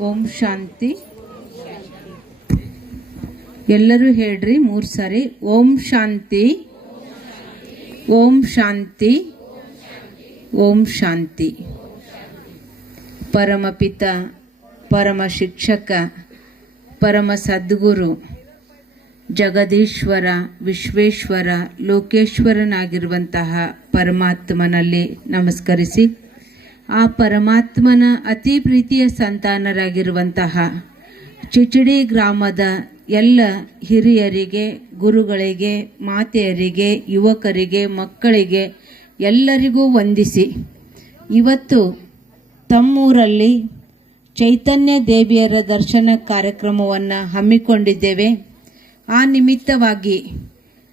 ಓಂ ಶಾಂತಿ. ಎಲ್ಲರೂ ಹೇಳ್ರಿ ಮೂರು ಸಾರಿ. ಓಂ ಶಾಂತಿ. ಓಂ ಶಾಂತಿ. ಓಂ ಶಾಂತಿ. ಪರಮಪಿತ ಪರಮ ಶಿಕ್ಷಕ, ಪರಮ ಸದ್ಗುರು, ಜಗದೀಶ್ವರ, ವಿಶ್ವೇಶ್ವರ, ಲೋಕೇಶ್ವರನಾಗಿರುವಂತಹ ಪರಮಾತ್ಮನಲ್ಲಿ ನಮಸ್ಕರಿಸಿ. ಆ ಪರಮಾತ್ಮನ ಅತಿ ಪ್ರೀತಿಯ ಸಂತಾನರಾಗಿರುವಂತಹ ಚಿಚಡಿ ಗ್ರಾಮದ ಎಲ್ಲ ಹಿರಿಯರಿಗೆ, ಗುರುಗಳಿಗೆ, ಮಾತೆಯರಿಗೆ, ಯುವಕರಿಗೆ, ಮಕ್ಕಳಿಗೆ ಎಲ್ಲರಿಗೂ ವಂದಿಸಿ, ಇವತ್ತು ತಮ್ಮೂರಲ್ಲಿ ಚೈತನ್ಯ ದೇವಿಯರ ದರ್ಶನ ಕಾರ್ಯಕ್ರಮವನ್ನು ಹಮ್ಮಿಕೊಂಡಿದ್ದೇವೆ. ಆ ನಿಮಿತ್ತವಾಗಿ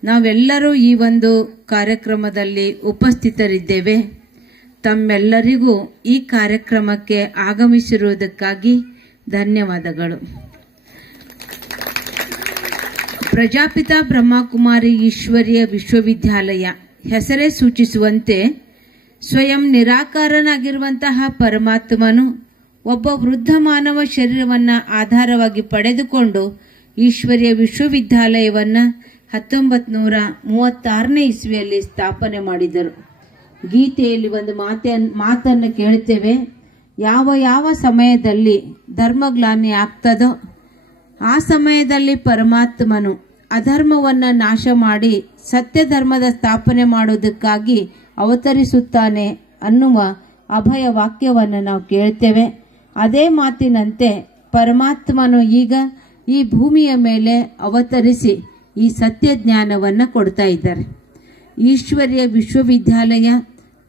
ನಾವೆಲ್ಲರೂ ಈ ಒಂದು ಕಾರ್ಯಕ್ರಮದಲ್ಲಿ ಉಪಸ್ಥಿತರಿದ್ದೇವೆ. ತಮ್ಮೆಲ್ಲರಿಗೂ ಈ ಕಾರ್ಯಕ್ರಮಕ್ಕೆ ಆಗಮಿಸಿರುವುದಕ್ಕಾಗಿ ಧನ್ಯವಾದಗಳು. ಪ್ರಜಾಪಿತ ಬ್ರಹ್ಮಕುಮಾರಿ ಈಶ್ವರಿಯ ವಿಶ್ವವಿದ್ಯಾಲಯ ಹೆಸರೇ ಸೂಚಿಸುವಂತೆ ಸ್ವಯಂ ನಿರಾಕಾರನಾಗಿರುವಂತಹ ಪರಮಾತ್ಮನು ಒಬ್ಬ ವೃದ್ಧ ಮಾನವ ಶರೀರವನ್ನು ಆಧಾರವಾಗಿ ಪಡೆದುಕೊಂಡು ಈಶ್ವರಿಯ ವಿಶ್ವವಿದ್ಯಾಲಯವನ್ನು ಹತ್ತೊಂಬತ್ತು ನೂರ ಮೂವತ್ತಾರನೇ ಇಸ್ವಿಯಲ್ಲಿ ಸ್ಥಾಪನೆ ಮಾಡಿದರು. ಗೀತೆಯಲ್ಲಿ ಒಂದು ಮಾತೆ ಮಾತನ್ನು ಕೇಳುತ್ತೇವೆ. ಯಾವ ಯಾವ ಸಮಯದಲ್ಲಿ ಧರ್ಮಗ್ಲಾನಿ ಆಗ್ತದೋ ಆ ಸಮಯದಲ್ಲಿ ಪರಮಾತ್ಮನು ಅಧರ್ಮವನ್ನು ನಾಶ ಮಾಡಿ ಸತ್ಯ ಧರ್ಮದ ಸ್ಥಾಪನೆ ಮಾಡುವುದಕ್ಕಾಗಿ ಅವತರಿಸುತ್ತಾನೆ ಅನ್ನುವ ಅಭಯ ವಾಕ್ಯವನ್ನು ನಾವು ಕೇಳ್ತೇವೆ ಅದೇ ಮಾತಿನಂತೆ ಪರಮಾತ್ಮನು ಈಗ ಈ ಭೂಮಿಯ ಮೇಲೆ ಅವತರಿಸಿ ಈ ಸತ್ಯ ಜ್ಞಾನವನ್ನು ಕೊಡ್ತಾ ಇದ್ದಾರೆ. ಈಶ್ವರ್ಯ ವಿಶ್ವವಿದ್ಯಾಲಯ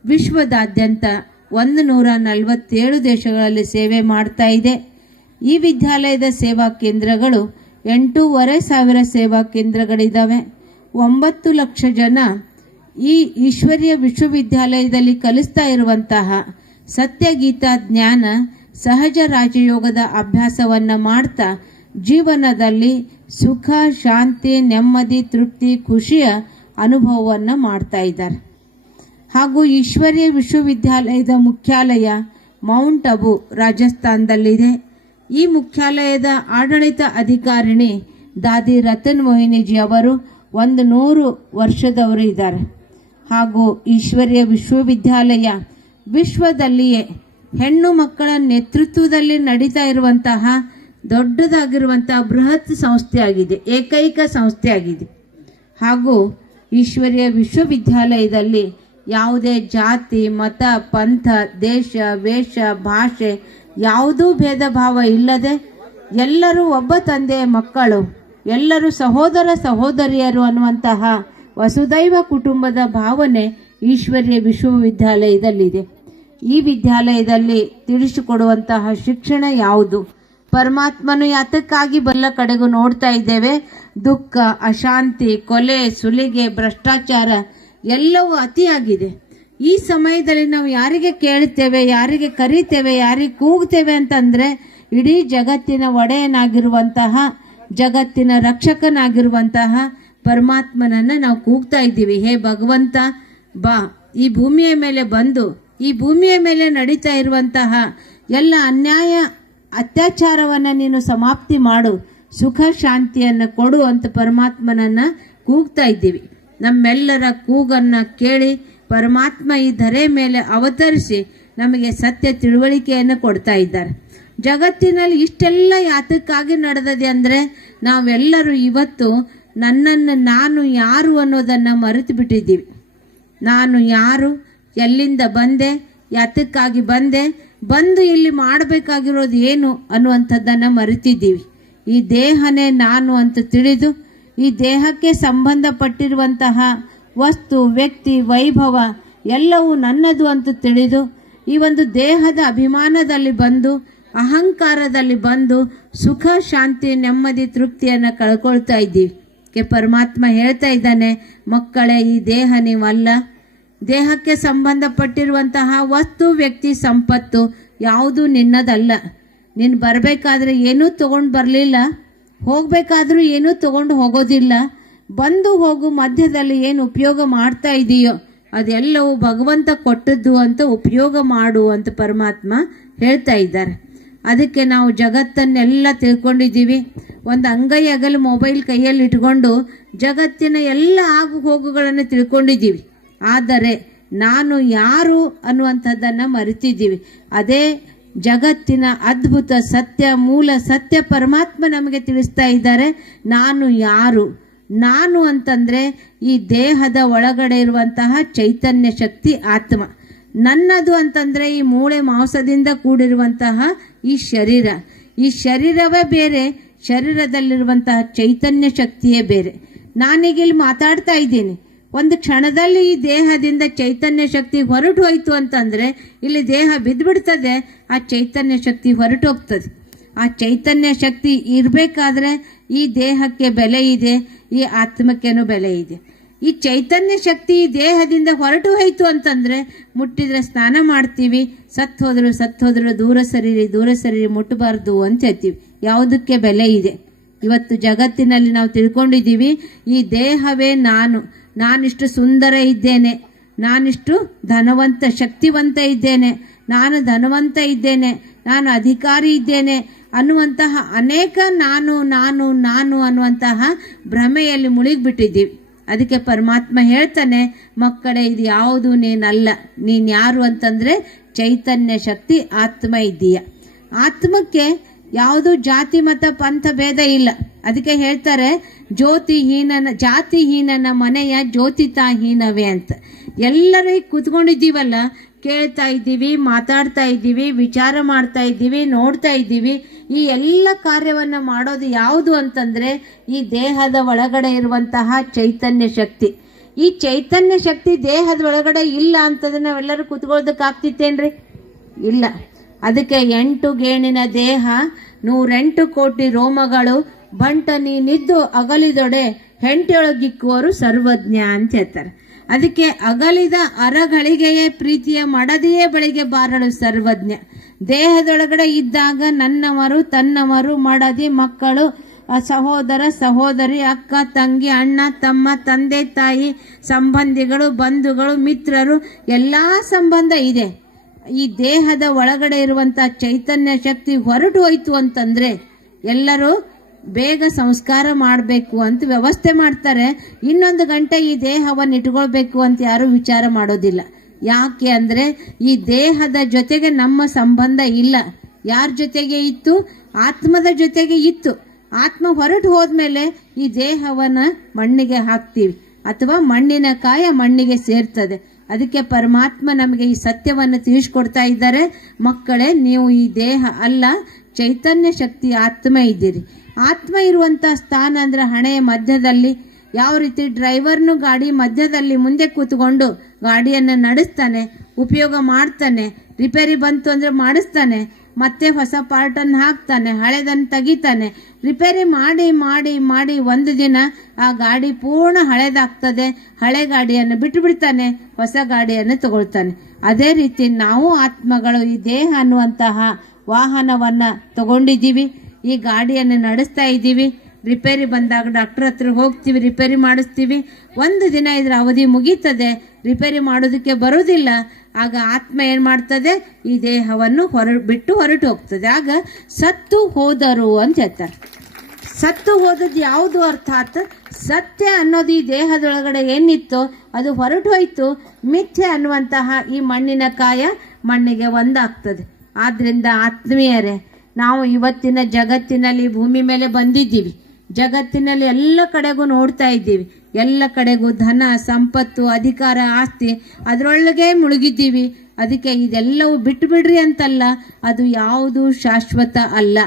ವಿಶ್ವದಾದ್ಯಂತ ಒಂದು ನೂರ ನಲವತ್ತೇಳು ದೇಶಗಳಲ್ಲಿ ಸೇವೆ ಮಾಡ್ತಾ ಇದೆ. ಈ ವಿದ್ಯಾಲಯದ ಸೇವಾ ಕೇಂದ್ರಗಳು ಎಂಟೂವರೆ ಸಾವಿರ ಸೇವಾ ಕೇಂದ್ರಗಳಿದ್ದಾವೆ ಒಂಬತ್ತು ಲಕ್ಷ ಜನ ಈ ಈಶ್ವರ್ಯ ವಿಶ್ವವಿದ್ಯಾಲಯದಲ್ಲಿ ಕಲಿಸ್ತಾ ಇರುವಂತಹ ಸತ್ಯಗೀತ ಜ್ಞಾನ, ಸಹಜ ರಾಜಯೋಗದ ಅಭ್ಯಾಸವನ್ನು ಮಾಡ್ತಾ ಜೀವನದಲ್ಲಿ ಸುಖ, ಶಾಂತಿ, ನೆಮ್ಮದಿ, ತೃಪ್ತಿ, ಖುಷಿಯ ಅನುಭವವನ್ನು ಮಾಡ್ತಾ ಇದ್ದಾರೆ. ಹಾಗೂ ಈಶ್ವರ್ಯ ವಿಶ್ವವಿದ್ಯಾಲಯದ ಮುಖ್ಯಾಲಯ ಮೌಂಟ್ ಅಬು ರಾಜಸ್ಥಾನದಲ್ಲಿದೆ. ಈ ಮುಖ್ಯಾಲಯದ ಆಡಳಿತ ಅಧಿಕಾರಿಣಿ ದಾದಿ ರತನ್ ಮೋಹಿನಿಜಿ ಅವರು ಒಂದು ನೂರು ವರ್ಷದವರು ಇದ್ದಾರೆ. ಹಾಗೂ ಈಶ್ವರ್ಯ ವಿಶ್ವವಿದ್ಯಾಲಯ ವಿಶ್ವದಲ್ಲಿಯೇ ಹೆಣ್ಣು ಮಕ್ಕಳ ನೇತೃತ್ವದಲ್ಲಿ ನಡೀತಾ ಇರುವಂತಹ ದೊಡ್ಡದಾಗಿರುವಂತಹ ಬೃಹತ್ ಸಂಸ್ಥೆಯಾಗಿದೆ, ಏಕೈಕ ಸಂಸ್ಥೆಯಾಗಿದೆ. ಹಾಗೂ ಈಶ್ವರ್ಯ ವಿಶ್ವವಿದ್ಯಾಲಯದಲ್ಲಿ ಯಾವುದೇ ಜಾತಿ, ಮತ, ಪಂಥ, ದೇಶ, ವೇಷ, ಭಾಷೆ ಯಾವುದೂ ಭೇದ ಭಾವ ಇಲ್ಲದೆ ಎಲ್ಲರೂ ಒಬ್ಬ ತಂದೆ ಮಕ್ಕಳು, ಎಲ್ಲರೂ ಸಹೋದರ ಸಹೋದರಿಯರು ಅನ್ನುವಂತಹ ವಸುದೈವ ಕುಟುಂಬದ ಭಾವನೆ ಈಶ್ವರ್ಯ ವಿಶ್ವವಿದ್ಯಾಲಯದಲ್ಲಿದೆ. ಈ ವಿದ್ಯಾಲಯದಲ್ಲಿ ತಿಳಿಸಿಕೊಡುವಂತಹ ಶಿಕ್ಷಣ ಯಾವುದು? ಪರಮಾತ್ಮನು ಯಾತಕ್ಕಾಗಿ ಬಲ್ಲ ಕಡೆಗೂ ನೋಡ್ತಾ ಇದ್ದೇವೆ? ದುಃಖ, ಅಶಾಂತಿ, ಕೊಲೆ, ಸುಲಿಗೆ, ಭ್ರಷ್ಟಾಚಾರ ಎಲ್ಲವೂ ಅತಿಯಾಗಿದೆ. ಈ ಸಮಯದಲ್ಲಿ ನಾವು ಯಾರಿಗೆ ಕೇಳ್ತೇವೆ, ಯಾರಿಗೆ ಕರೀತೇವೆ, ಯಾರಿಗೆ ಕೂಗ್ತೇವೆ ಅಂತಂದರೆ ಇಡೀ ಜಗತ್ತಿನ ಒಡೆಯನಾಗಿರುವಂತಹ, ಜಗತ್ತಿನ ರಕ್ಷಕನಾಗಿರುವಂತಹ ಪರಮಾತ್ಮನನ್ನು ನಾವು ಕೂಗ್ತಾ ಇದ್ದೀವಿ. ಹೇ ಭಗವಂತ, ಬಾ. ಈ ಭೂಮಿಯ ಮೇಲೆ ಬಂದು, ಈ ಭೂಮಿಯ ಮೇಲೆ ನಡೀತಾ ಇರುವಂತಹ ಎಲ್ಲ ಅನ್ಯಾಯ, ಅತ್ಯಾಚಾರವನ್ನು ನೀನು ಸಮಾಪ್ತಿ ಮಾಡು, ಸುಖ, ಶಾಂತಿಯನ್ನು ಕೊಡು ಅಂತ ಪರಮಾತ್ಮನನ್ನು ಕೂಗ್ತಾ ಇದ್ದೀವಿ. ನಮ್ಮೆಲ್ಲರ ಕೂಗನ್ನು ಕೇಳಿ ಪರಮಾತ್ಮ ಈ ಧರೆ ಮೇಲೆ ಅವತರಿಸಿ ನಮಗೆ ಸತ್ಯ ತಿಳುವಳಿಕೆಯನ್ನು ಕೊಡ್ತಾ ಇದ್ದಾರೆ. ಜಗತ್ತಿನಲ್ಲಿ ಇಷ್ಟೆಲ್ಲ ಯಾತಕ್ಕಾಗಿ ನಡೆದಿದೆ ಅಂದರೆ ನಾವೆಲ್ಲರೂ ಇವತ್ತು ನನ್ನನ್ನು ನಾನು ಯಾರು ಅನ್ನೋದನ್ನು ಮರೆತು ಬಿಟ್ಟಿದ್ದೀವಿ. ನಾನು ಯಾರು, ಎಲ್ಲಿಂದ ಬಂದೆ, ಯಾತಕ್ಕಾಗಿ ಬಂದೆ, ಬಂದು ಇಲ್ಲಿ ಮಾಡಬೇಕಾಗಿರೋದು ಏನು ಅನ್ನುವಂಥದ್ದನ್ನು ಮರೆತಿದ್ದೀವಿ. ಈ ದೇಹನೇ ನಾನು ಅಂತ ತಿಳಿದು ಈ ದೇಹಕ್ಕೆ ಸಂಬಂಧಪಟ್ಟಿರುವಂತಹ ವಸ್ತು, ವ್ಯಕ್ತಿ, ವೈಭವ ಎಲ್ಲವೂ ನನ್ನದು ಅಂತ ತಿಳಿದು ಈ ಒಂದು ದೇಹದ ಅಭಿಮಾನದಲ್ಲಿ ಬಂದು, ಅಹಂಕಾರದಲ್ಲಿ ಬಂದು ಸುಖ, ಶಾಂತಿ, ನೆಮ್ಮದಿ, ತೃಪ್ತಿಯನ್ನು ಕಳ್ಕೊಳ್ತಾ ಇದ್ದೀವಿ. ಕೆ ಪರಮಾತ್ಮ ಹೇಳ್ತಾ ಇದ್ದಾನೆ, ಮಕ್ಕಳೇ, ಈ ದೇಹ ನೀವಲ್ಲ. ದೇಹಕ್ಕೆ ಸಂಬಂಧಪಟ್ಟಿರುವಂತಹ ವಸ್ತು, ವ್ಯಕ್ತಿ, ಸಂಪತ್ತು ಯಾವುದು ನಿನ್ನದಲ್ಲ. ನೀನು ಬರಬೇಕಾದ್ರೆ ಏನೂ ತೊಗೊಂಡು ಬರಲಿಲ್ಲ. ಹೋಗಬೇಕಾದ್ರೂ ಏನೂ ತಗೊಂಡು ಹೋಗೋದಿಲ್ಲ. ಬಂದು ಹೋಗು ಮಧ್ಯದಲ್ಲಿ ಏನು ಉಪಯೋಗ ಮಾಡ್ತಾ ಇದೆಯೋ, ಅದೆಲ್ಲವೂ ಭಗವಂತ ಕೊಟ್ಟದ್ದು ಅಂತ ಉಪಯೋಗ ಮಾಡು ಅಂತ ಪರಮಾತ್ಮ ಹೇಳ್ತಾ ಇದ್ದಾರೆ. ಅದಕ್ಕೆ ನಾವು ಜಗತ್ತನ್ನೆಲ್ಲ ತಿಳ್ಕೊಂಡಿದ್ದೀವಿ. ಒಂದು ಅಂಗೈ ಅಗಲು ಮೊಬೈಲ್ ಕೈಯಲ್ಲಿ ಇಟ್ಕೊಂಡು ಜಗತ್ತಿನ ಎಲ್ಲ ಆಗು ಹೋಗುಗಳನ್ನು ತಿಳ್ಕೊಂಡಿದ್ದೀವಿ. ಆದರೆ ನಾನು ಯಾರು ಅನ್ನುವಂಥದ್ದನ್ನು ಮರೆತಿದ್ದೀವಿ. ಅದೇ ಜಗತ್ತಿನ ಅದ್ಭುತ ಸತ್ಯ ಮೂಲ ಸತ್ಯ ಪರಮಾತ್ಮ ನಮಗೆ ತಿಳಿಸ್ತಾ ಇದ್ದಾರೆ. ನಾನು ಯಾರು? ನಾನು ಅಂತಂದರೆ ಈ ದೇಹದ ಒಳಗಡೆ ಇರುವಂತಹ ಚೈತನ್ಯ ಶಕ್ತಿ ಆತ್ಮ. ನನ್ನದು ಅಂತಂದರೆ ಈ ಮೂಳೆ ಮಾಂಸದಿಂದ ಕೂಡಿರುವಂತಹ ಈ ಶರೀರ. ಈ ಶರೀರವೇ ಬೇರೆ, ಶರೀರದಲ್ಲಿರುವಂತಹ ಚೈತನ್ಯ ಶಕ್ತಿಯೇ ಬೇರೆ. ನಾನೀಗ ಇಲ್ಲಿ ಮಾತಾಡ್ತಾ ಇದ್ದೀನಿ. ಒಂದು ಕ್ಷಣದಲ್ಲಿ ಈ ದೇಹದಿಂದ ಚೈತನ್ಯ ಶಕ್ತಿ ಹೊರಟು ಹೋಯಿತು ಅಂತಂದರೆ, ಇಲ್ಲಿ ದೇಹ ಬಿದ್ದುಬಿಡ್ತದೆ. ಆ ಚೈತನ್ಯ ಶಕ್ತಿ ಹೊರಟೋಗ್ತದೆ ಆ ಚೈತನ್ಯ ಶಕ್ತಿ ಇರಬೇಕಾದ್ರೆ ಈ ದೇಹಕ್ಕೆ ಬೆಲೆ ಇದೆ, ಈ ಆತ್ಮಕ್ಕೇನು ಬೆಲೆ ಇದೆ. ಈ ಚೈತನ್ಯ ಶಕ್ತಿ ದೇಹದಿಂದ ಹೊರಟು ಹೋಯಿತು ಅಂತಂದರೆ ಮುಟ್ಟಿದರೆ ಸ್ನಾನ ಮಾಡ್ತೀವಿ ಸತ್ತು ಹೋದರು, ಸತ್ ಹೋದ್ರು, ದೂರ ಸರಿರಿ ದೂರ ಸರಿರಿ ಮುಟ್ಟಬಾರ್ದು ಅಂತ ಹೇಳ್ತೀವಿ. ಯಾವುದಕ್ಕೆ ಬೆಲೆ ಇದೆ? ಇವತ್ತು ಜಗತ್ತಿನಲ್ಲಿ ನಾವು ತಿಳ್ಕೊಂಡಿದ್ದೀವಿ, ಈ ದೇಹವೇ ನಾನು. ನಾನಿಷ್ಟು ಸುಂದರ ಇದ್ದೇನೆ, ನಾನಿಷ್ಟು ಧನವಂತ, ಶಕ್ತಿವಂತ ಇದ್ದೇನೆ. ನಾನು ಧನವಂತ ಇದ್ದೇನೆ, ನಾನು ಅಧಿಕಾರಿ ಇದ್ದೇನೆ ಅನ್ನುವಂತಹ ಅನೇಕ ನಾನು ನಾನು ನಾನು ಅನ್ನುವಂತಹ ಭ್ರಮೆಯಲ್ಲಿ ಮುಳುಗಿಬಿಟ್ಟಿದ್ದೀವಿ ಅದಕ್ಕೆ ಪರಮಾತ್ಮ ಹೇಳ್ತಾನೆ, ಮಕ್ಕಳೇ, ಇದು ಯಾವುದು ನೀನಲ್ಲ, ನೀನು ಯಾರು ಅಂತಂದರೆ ಚೈತನ್ಯ ಶಕ್ತಿ ಆತ್ಮ ಇದ್ದೀಯ. ಆತ್ಮಕ್ಕೆ ಯಾವುದು ಜಾತಿ, ಮತ, ಪಂಥ ಭೇದ ಇಲ್ಲ. ಅದಕ್ಕೆ ಹೇಳ್ತಾರೆ, ಜ್ಯೋತಿಹೀನನ, ಜಾತಿಹೀನನ ಮನೆಯ ಜ್ಯೋತಿತಾಹೀನವೇ ಅಂತ. ಎಲ್ಲರೂ ಕೂತ್ಕೊಂಡಿದ್ದೀವಲ್ಲ ಕೇಳ್ತಾ ಇದ್ದೀವಿ, ಮಾತಾಡ್ತಾ ಇದ್ದೀವಿ, ವಿಚಾರ ಮಾಡ್ತಾ ಇದ್ದೀವಿ, ನೋಡ್ತಾ ಇದ್ದೀವಿ. ಈ ಎಲ್ಲ ಕಾರ್ಯವನ್ನು ಮಾಡೋದು ಯಾವುದು ಅಂತಂದರೆ ಈ ದೇಹದ ಒಳಗಡೆ ಇರುವಂತಹ ಚೈತನ್ಯ ಶಕ್ತಿ. ಈ ಚೈತನ್ಯ ಶಕ್ತಿ ದೇಹದ ಒಳಗಡೆ ಇಲ್ಲ ಅಂತಂದ್ರೆ ನಾವೆಲ್ಲರೂ ಕೂತ್ಕೊಳ್ಳೋದಕ್ಕಾಗ್ತಿತ್ತೇನ್ರಿ ಇಲ್ಲ. ಅದಕ್ಕೆ ಎಂಟು ಗೇಣಿನ ದೇಹ, ನೂರೆಂಟು ಕೋಟಿ ರೋಮಗಳು ಬಂಟನಿ ನಿದ್ದು ಅಗಲಿದೊಡೆ ಹೆಂಟೆಯೊಳಗಿಕ್ಕುವರು ಸರ್ವಜ್ಞ ಅಂತ ಹೇಳ್ತಾರೆ. ಅದಕ್ಕೆ ಅಗಲಿದ ಅರಗಳಿಗೆಯೇ ಪ್ರೀತಿಯ ಮಡದಿಯೇ ಬಳಿಗೆ ಬಾರಳು ಸರ್ವಜ್ಞ. ದೇಹದೊಳಗಡೆ ಇದ್ದಾಗ ನನ್ನವರು, ತನ್ನವರು, ಮಡದಿ ಮಕ್ಕಳು ಸಹೋದರ, ಸಹೋದರಿ, ಅಕ್ಕ, ತಂಗಿ, ಅಣ್ಣ, ತಮ್ಮ, ತಂದೆ, ತಾಯಿ, ಸಂಬಂಧಿಗಳು, ಬಂಧುಗಳು, ಮಿತ್ರರು, ಎಲ್ಲ ಸಂಬಂಧ ಇದೆ. ಈ ದೇಹದ ಒಳಗಡೆ ಇರುವಂಥ ಚೈತನ್ಯ ಶಕ್ತಿ ಹೊರಟು ಹೋಯ್ತು ಅಂತಂದ್ರೆ ಎಲ್ಲರೂ ಬೇಗ ಸಂಸ್ಕಾರ ಮಾಡಬೇಕು ಅಂತ ವ್ಯವಸ್ಥೆ ಮಾಡ್ತಾರೆ. ಇನ್ನೊಂದು ಗಂಟೆ ಈ ದೇಹವನ್ನು ಇಟ್ಕೊಳ್ಬೇಕು ಅಂತ ಯಾರು ವಿಚಾರ ಮಾಡೋದಿಲ್ಲ. ಯಾಕೆ ಅಂದರೆ ಈ ದೇಹದ ಜೊತೆಗೆ ನಮ್ಮ ಸಂಬಂಧ ಇಲ್ಲ. ಯಾರ ಜೊತೆಗೆ ಇತ್ತು? ಆತ್ಮದ ಜೊತೆಗೆ ಇತ್ತು. ಆತ್ಮ ಹೊರಟು ಹೋದ್ಮೇಲೆ ಈ ದೇಹವನ್ನ ಮಣ್ಣಿಗೆ ಹಾಕ್ತೀವಿ. ಅಥವಾ ಮಣ್ಣಿನ ಕಾಯ ಮಣ್ಣಿಗೆ ಸೇರ್ತದೆ. ಅದಕ್ಕೆ ಪರಮಾತ್ಮ ನಮಗೆ ಈ ಸತ್ಯವನ್ನು ತಿಳಿಸ್ಕೊಡ್ತಾ ಇದ್ದಾರೆ. ಮಕ್ಕಳೇ, ನೀವು ಈ ದೇಹ ಅಲ್ಲ ಚೈತನ್ಯ ಶಕ್ತಿ ಆತ್ಮ ಇದ್ದೀರಿ. ಆತ್ಮ ಇರುವಂಥ ಸ್ಥಾನ ಅಂದರೆ ಹಣೆಯ ಮಧ್ಯದಲ್ಲಿ, ಯಾವ ರೀತಿ ಡ್ರೈವರ್ನು ಗಾಡಿ ಮಧ್ಯದಲ್ಲಿ ಮುಂದೆ ಕೂತ್ಕೊಂಡು ಗಾಡಿಯನ್ನು ನಡೆಸ್ತಾನೆ, ಉಪಯೋಗ ಮಾಡ್ತಾನೆ, ರಿಪೇರಿ ಬಂತು ಅಂದರೆ ಮಾಡಿಸ್ತಾನೆ, ಮತ್ತೆ ಹೊಸ ಪಾರ್ಟನ್ನು ಹಾಕ್ತಾನೆ, ಹಳೆದನ್ನು ತೆಗಿತಾನೆ, ರಿಪೇರಿ ಮಾಡಿ ಮಾಡಿ ಮಾಡಿ ಒಂದು ದಿನ ಆ ಗಾಡಿ ಪೂರ್ಣ ಹಳೆದಾಗ್ತದೆ, ಹಳೆ ಗಾಡಿಯನ್ನು ಬಿಟ್ಟು ಬಿಡ್ತಾನೆ ಹೊಸ ಗಾಡಿಯನ್ನು ತಗೊಳ್ತಾನೆ. ಅದೇ ರೀತಿ ನಾವು ಆತ್ಮಗಳು, ಈ ದೇಹ ಅನ್ನುವಂತಹ ವಾಹನವನ್ನ ತಗೊಂಡಿದ್ದೀವಿ. ಈ ಗಾಡಿಯನ್ನು ನಡೆಸ್ತಾ ಇದ್ದೀವಿ. ರಿಪೇರಿ ಬಂದಾಗ ಡಾಕ್ಟರ್ ಹತ್ರ ಹೋಗ್ತೀವಿ, ರಿಪೇರಿ ಮಾಡಿಸ್ತೀವಿ. ಒಂದು ದಿನ ಇದರ ಅವಧಿ ಮುಗೀತದೆ. ರಿಪೇರಿ ಮಾಡೋದಕ್ಕೆ ಬರೋದಿಲ್ಲ. ಆಗ ಆತ್ಮ ಏನು ಮಾಡ್ತದೆ? ಈ ದೇಹವನ್ನು ಹೊರ, ಬಿಟ್ಟು ಹೊರಟು ಹೋಗ್ತದೆ. ಆಗ ಸತ್ತು ಹೋದರು ಅಂತ ಹೇಳ್ತಾರೆ. ಸತ್ತು ಹೋದದ್ದು ಯಾವುದು ಅರ್ಥಾತ್ ಸತ್ಯ ಅನ್ನೋದು ಈ ದೇಹದೊಳಗಡೆ ಏನಿತ್ತು? ಅದು ಹೊರಟು ಹೋಯಿತು ಮಿಥ್ಯೆ ಅನ್ನುವಂತಹ ಈ ಮಣ್ಣಿನ ಕಾಯ ಮಣ್ಣಿಗೆ ಒಂದಾಗ್ತದೆ. ಆದ್ರಿಂದ ಆತ್ಮೀಯರೇ, ನಾವು ಇವತ್ತಿನ ಜಗತ್ತಿನಲ್ಲಿ ಭೂಮಿ ಮೇಲೆ ಬಂದಿದ್ದೀವಿ. ಜಗತ್ತಿನಲ್ಲಿ ಎಲ್ಲ ಕಡೆಗೂ ನೋಡ್ತಾ ಇದ್ದೀವಿ. ಎಲ್ಲ ಕಡೆಗೂ ಧನ, ಸಂಪತ್ತು, ಅಧಿಕಾರ, ಆಸ್ತಿ ಅದರೊಳಗೆ ಮುಳುಗಿದ್ದೀವಿ. ಅದಕ್ಕೆ ಇದೆಲ್ಲವೂ ಬಿಟ್ಟು ಬಿಡ್ರಿ ಅಂತಲ್ಲ, ಅದು ಯಾವುದು ಶಾಶ್ವತ ಅಲ್ಲ.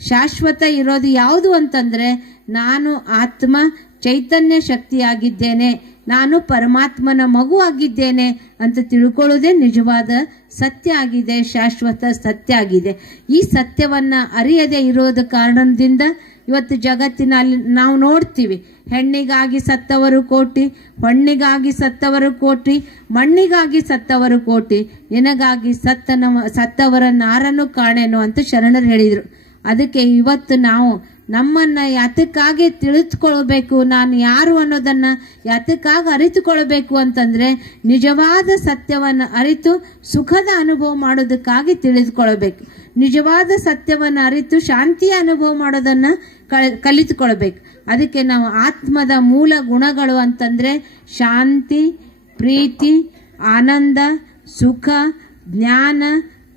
ಶಾಶ್ವತ ಇರೋದು ಯಾವುದು ಅಂತಂದರೆ, ನಾನು ಆತ್ಮ ಚೈತನ್ಯ ಶಕ್ತಿಯಾಗಿದ್ದೇನೆ. ನಾನು ಪರಮಾತ್ಮನ ಮಗು ಆಗಿದ್ದೇನೆ ಅಂತ ತಿಳ್ಕೊಳ್ಳೋದೇ ನಿಜವಾದ ಸತ್ಯ ಆಗಿದೆ ಶಾಶ್ವತ ಸತ್ಯ ಆಗಿದೆ ಈ ಸತ್ಯವನ್ನು ಅರಿಯದೆ ಇರೋದ ಕಾರಣದಿಂದ ಇವತ್ತು ಜಗತ್ತಿನಲ್ಲಿ ನಾವು ನೋಡ್ತೀವಿ. ಹೆಣ್ಣಿಗಾಗಿ ಸತ್ತವರು ಕೋಟಿ, ಹೊಣ್ಣಿಗಾಗಿ ಸತ್ತವರು ಕೋಟಿ, ಮಣ್ಣಿಗಾಗಿ ಸತ್ತವರು ಕೋಟಿ. ನಿನಗಾಗಿ ಸತ್ತನ ಸತ್ತವರ ನಾರನ್ನು ಕಾಣೆನು ಅಂತ ಶರಣರು ಹೇಳಿದರು. ಅದಕ್ಕೆ ಇವತ್ತು ನಾವು ನಮ್ಮನ್ನು ಯಾತಕ್ಕಾಗಿ ತಿಳಿದುಕೊಳ್ಬೇಕು, ನಾನು ಯಾರು ಅನ್ನೋದನ್ನು ಯಾತಕ್ಕಾಗಿ ಅರಿತುಕೊಳ್ಬೇಕು ಅಂತಂದರೆ ನಿಜವಾದ ಸತ್ಯವನ್ನು ಅರಿತು ಸುಖದ ಅನುಭವ ಮಾಡೋದಕ್ಕಾಗಿ ತಿಳಿದುಕೊಳ್ಬೇಕು. ನಿಜವಾದ ಸತ್ಯವನ್ನು ಅರಿತು ಶಾಂತಿಯ ಅನುಭವ ಮಾಡೋದನ್ನು ಕಳ, ಕಲಿತುಕೊಳ್ಬೇಕು. ಅದಕ್ಕೆ ನಾವು ಆತ್ಮದ ಮೂಲ ಗುಣಗಳು ಅಂತಂದರೆ ಶಾಂತಿ, ಪ್ರೀತಿ, ಆನಂದ, ಸುಖ, ಜ್ಞಾನ,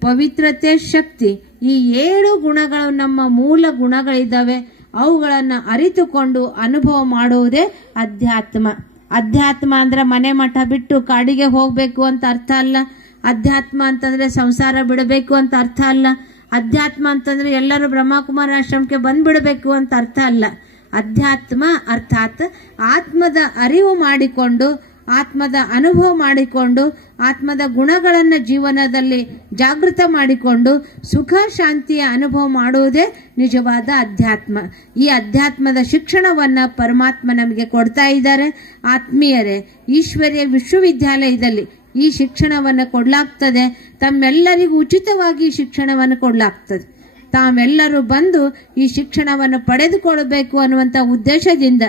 ಪವಿತ್ರತೆ, ಶಕ್ತಿ. ಈ ಏಳು ಗುಣಗಳು ನಮ್ಮ ಮೂಲ ಗುಣಗಳಿದ್ದಾವೆ. ಅವುಗಳನ್ನು ಅರಿತುಕೊಂಡು ಅನುಭವ ಮಾಡುವುದೇ ಅಧ್ಯಾತ್ಮ. ಅಧ್ಯಾತ್ಮ ಅಂದರೆ ಮನೆ ಮಠ ಬಿಟ್ಟು ಕಾಡಿಗೆ ಹೋಗಬೇಕು ಅಂತ ಅರ್ಥ ಅಲ್ಲ. ಅಧ್ಯಾತ್ಮ ಅಂತಂದರೆ ಸಂಸಾರ ಬಿಡಬೇಕು ಅಂತ ಅರ್ಥ ಅಲ್ಲ. ಅಧ್ಯಾತ್ಮ ಅಂತಂದರೆ ಎಲ್ಲರೂ ಬ್ರಹ್ಮಕುಮಾರ ಆಶ್ರಮಕ್ಕೆ ಬಂದುಬಿಡಬೇಕು ಅಂತ ಅರ್ಥ ಅಲ್ಲ. ಅಧ್ಯಾತ್ಮ ಅರ್ಥಾತ್ ಆತ್ಮದ ಅರಿವು ಮಾಡಿಕೊಂಡು ಆತ್ಮದ ಅನುಭವ ಮಾಡಿಕೊಂಡು, ಆತ್ಮದ ಗುಣಗಳನ್ನು ಜೀವನದಲ್ಲಿ ಜಾಗೃತ ಮಾಡಿಕೊಂಡು, ಸುಖ, ಶಾಂತಿಯ ಅನುಭವ ಮಾಡುವುದೇ ನಿಜವಾದ ಅಧ್ಯಾತ್ಮ. ಈ ಅಧ್ಯಾತ್ಮದ ಶಿಕ್ಷಣವನ್ನು ಪರಮಾತ್ಮ ನಮಗೆ ಕೊಡ್ತಾ ಇದ್ದಾರೆ. ಆತ್ಮೀಯರೇ, ಈಶ್ವರ್ಯ ವಿಶ್ವವಿದ್ಯಾಲಯದಲ್ಲಿ ಈ ಶಿಕ್ಷಣವನ್ನು ಕೊಡಲಾಗ್ತದೆ. ತಮ್ಮೆಲ್ಲರಿಗೂ ಉಚಿತವಾಗಿ ಈ ಶಿಕ್ಷಣವನ್ನು ಕೊಡಲಾಗ್ತದೆ. ತಾವೆಲ್ಲರೂ ಬಂದು ಈ ಶಿಕ್ಷಣವನ್ನು ಪಡೆದುಕೊಳ್ಳಬೇಕು ಅನ್ನುವಂಥ ಉದ್ದೇಶದಿಂದ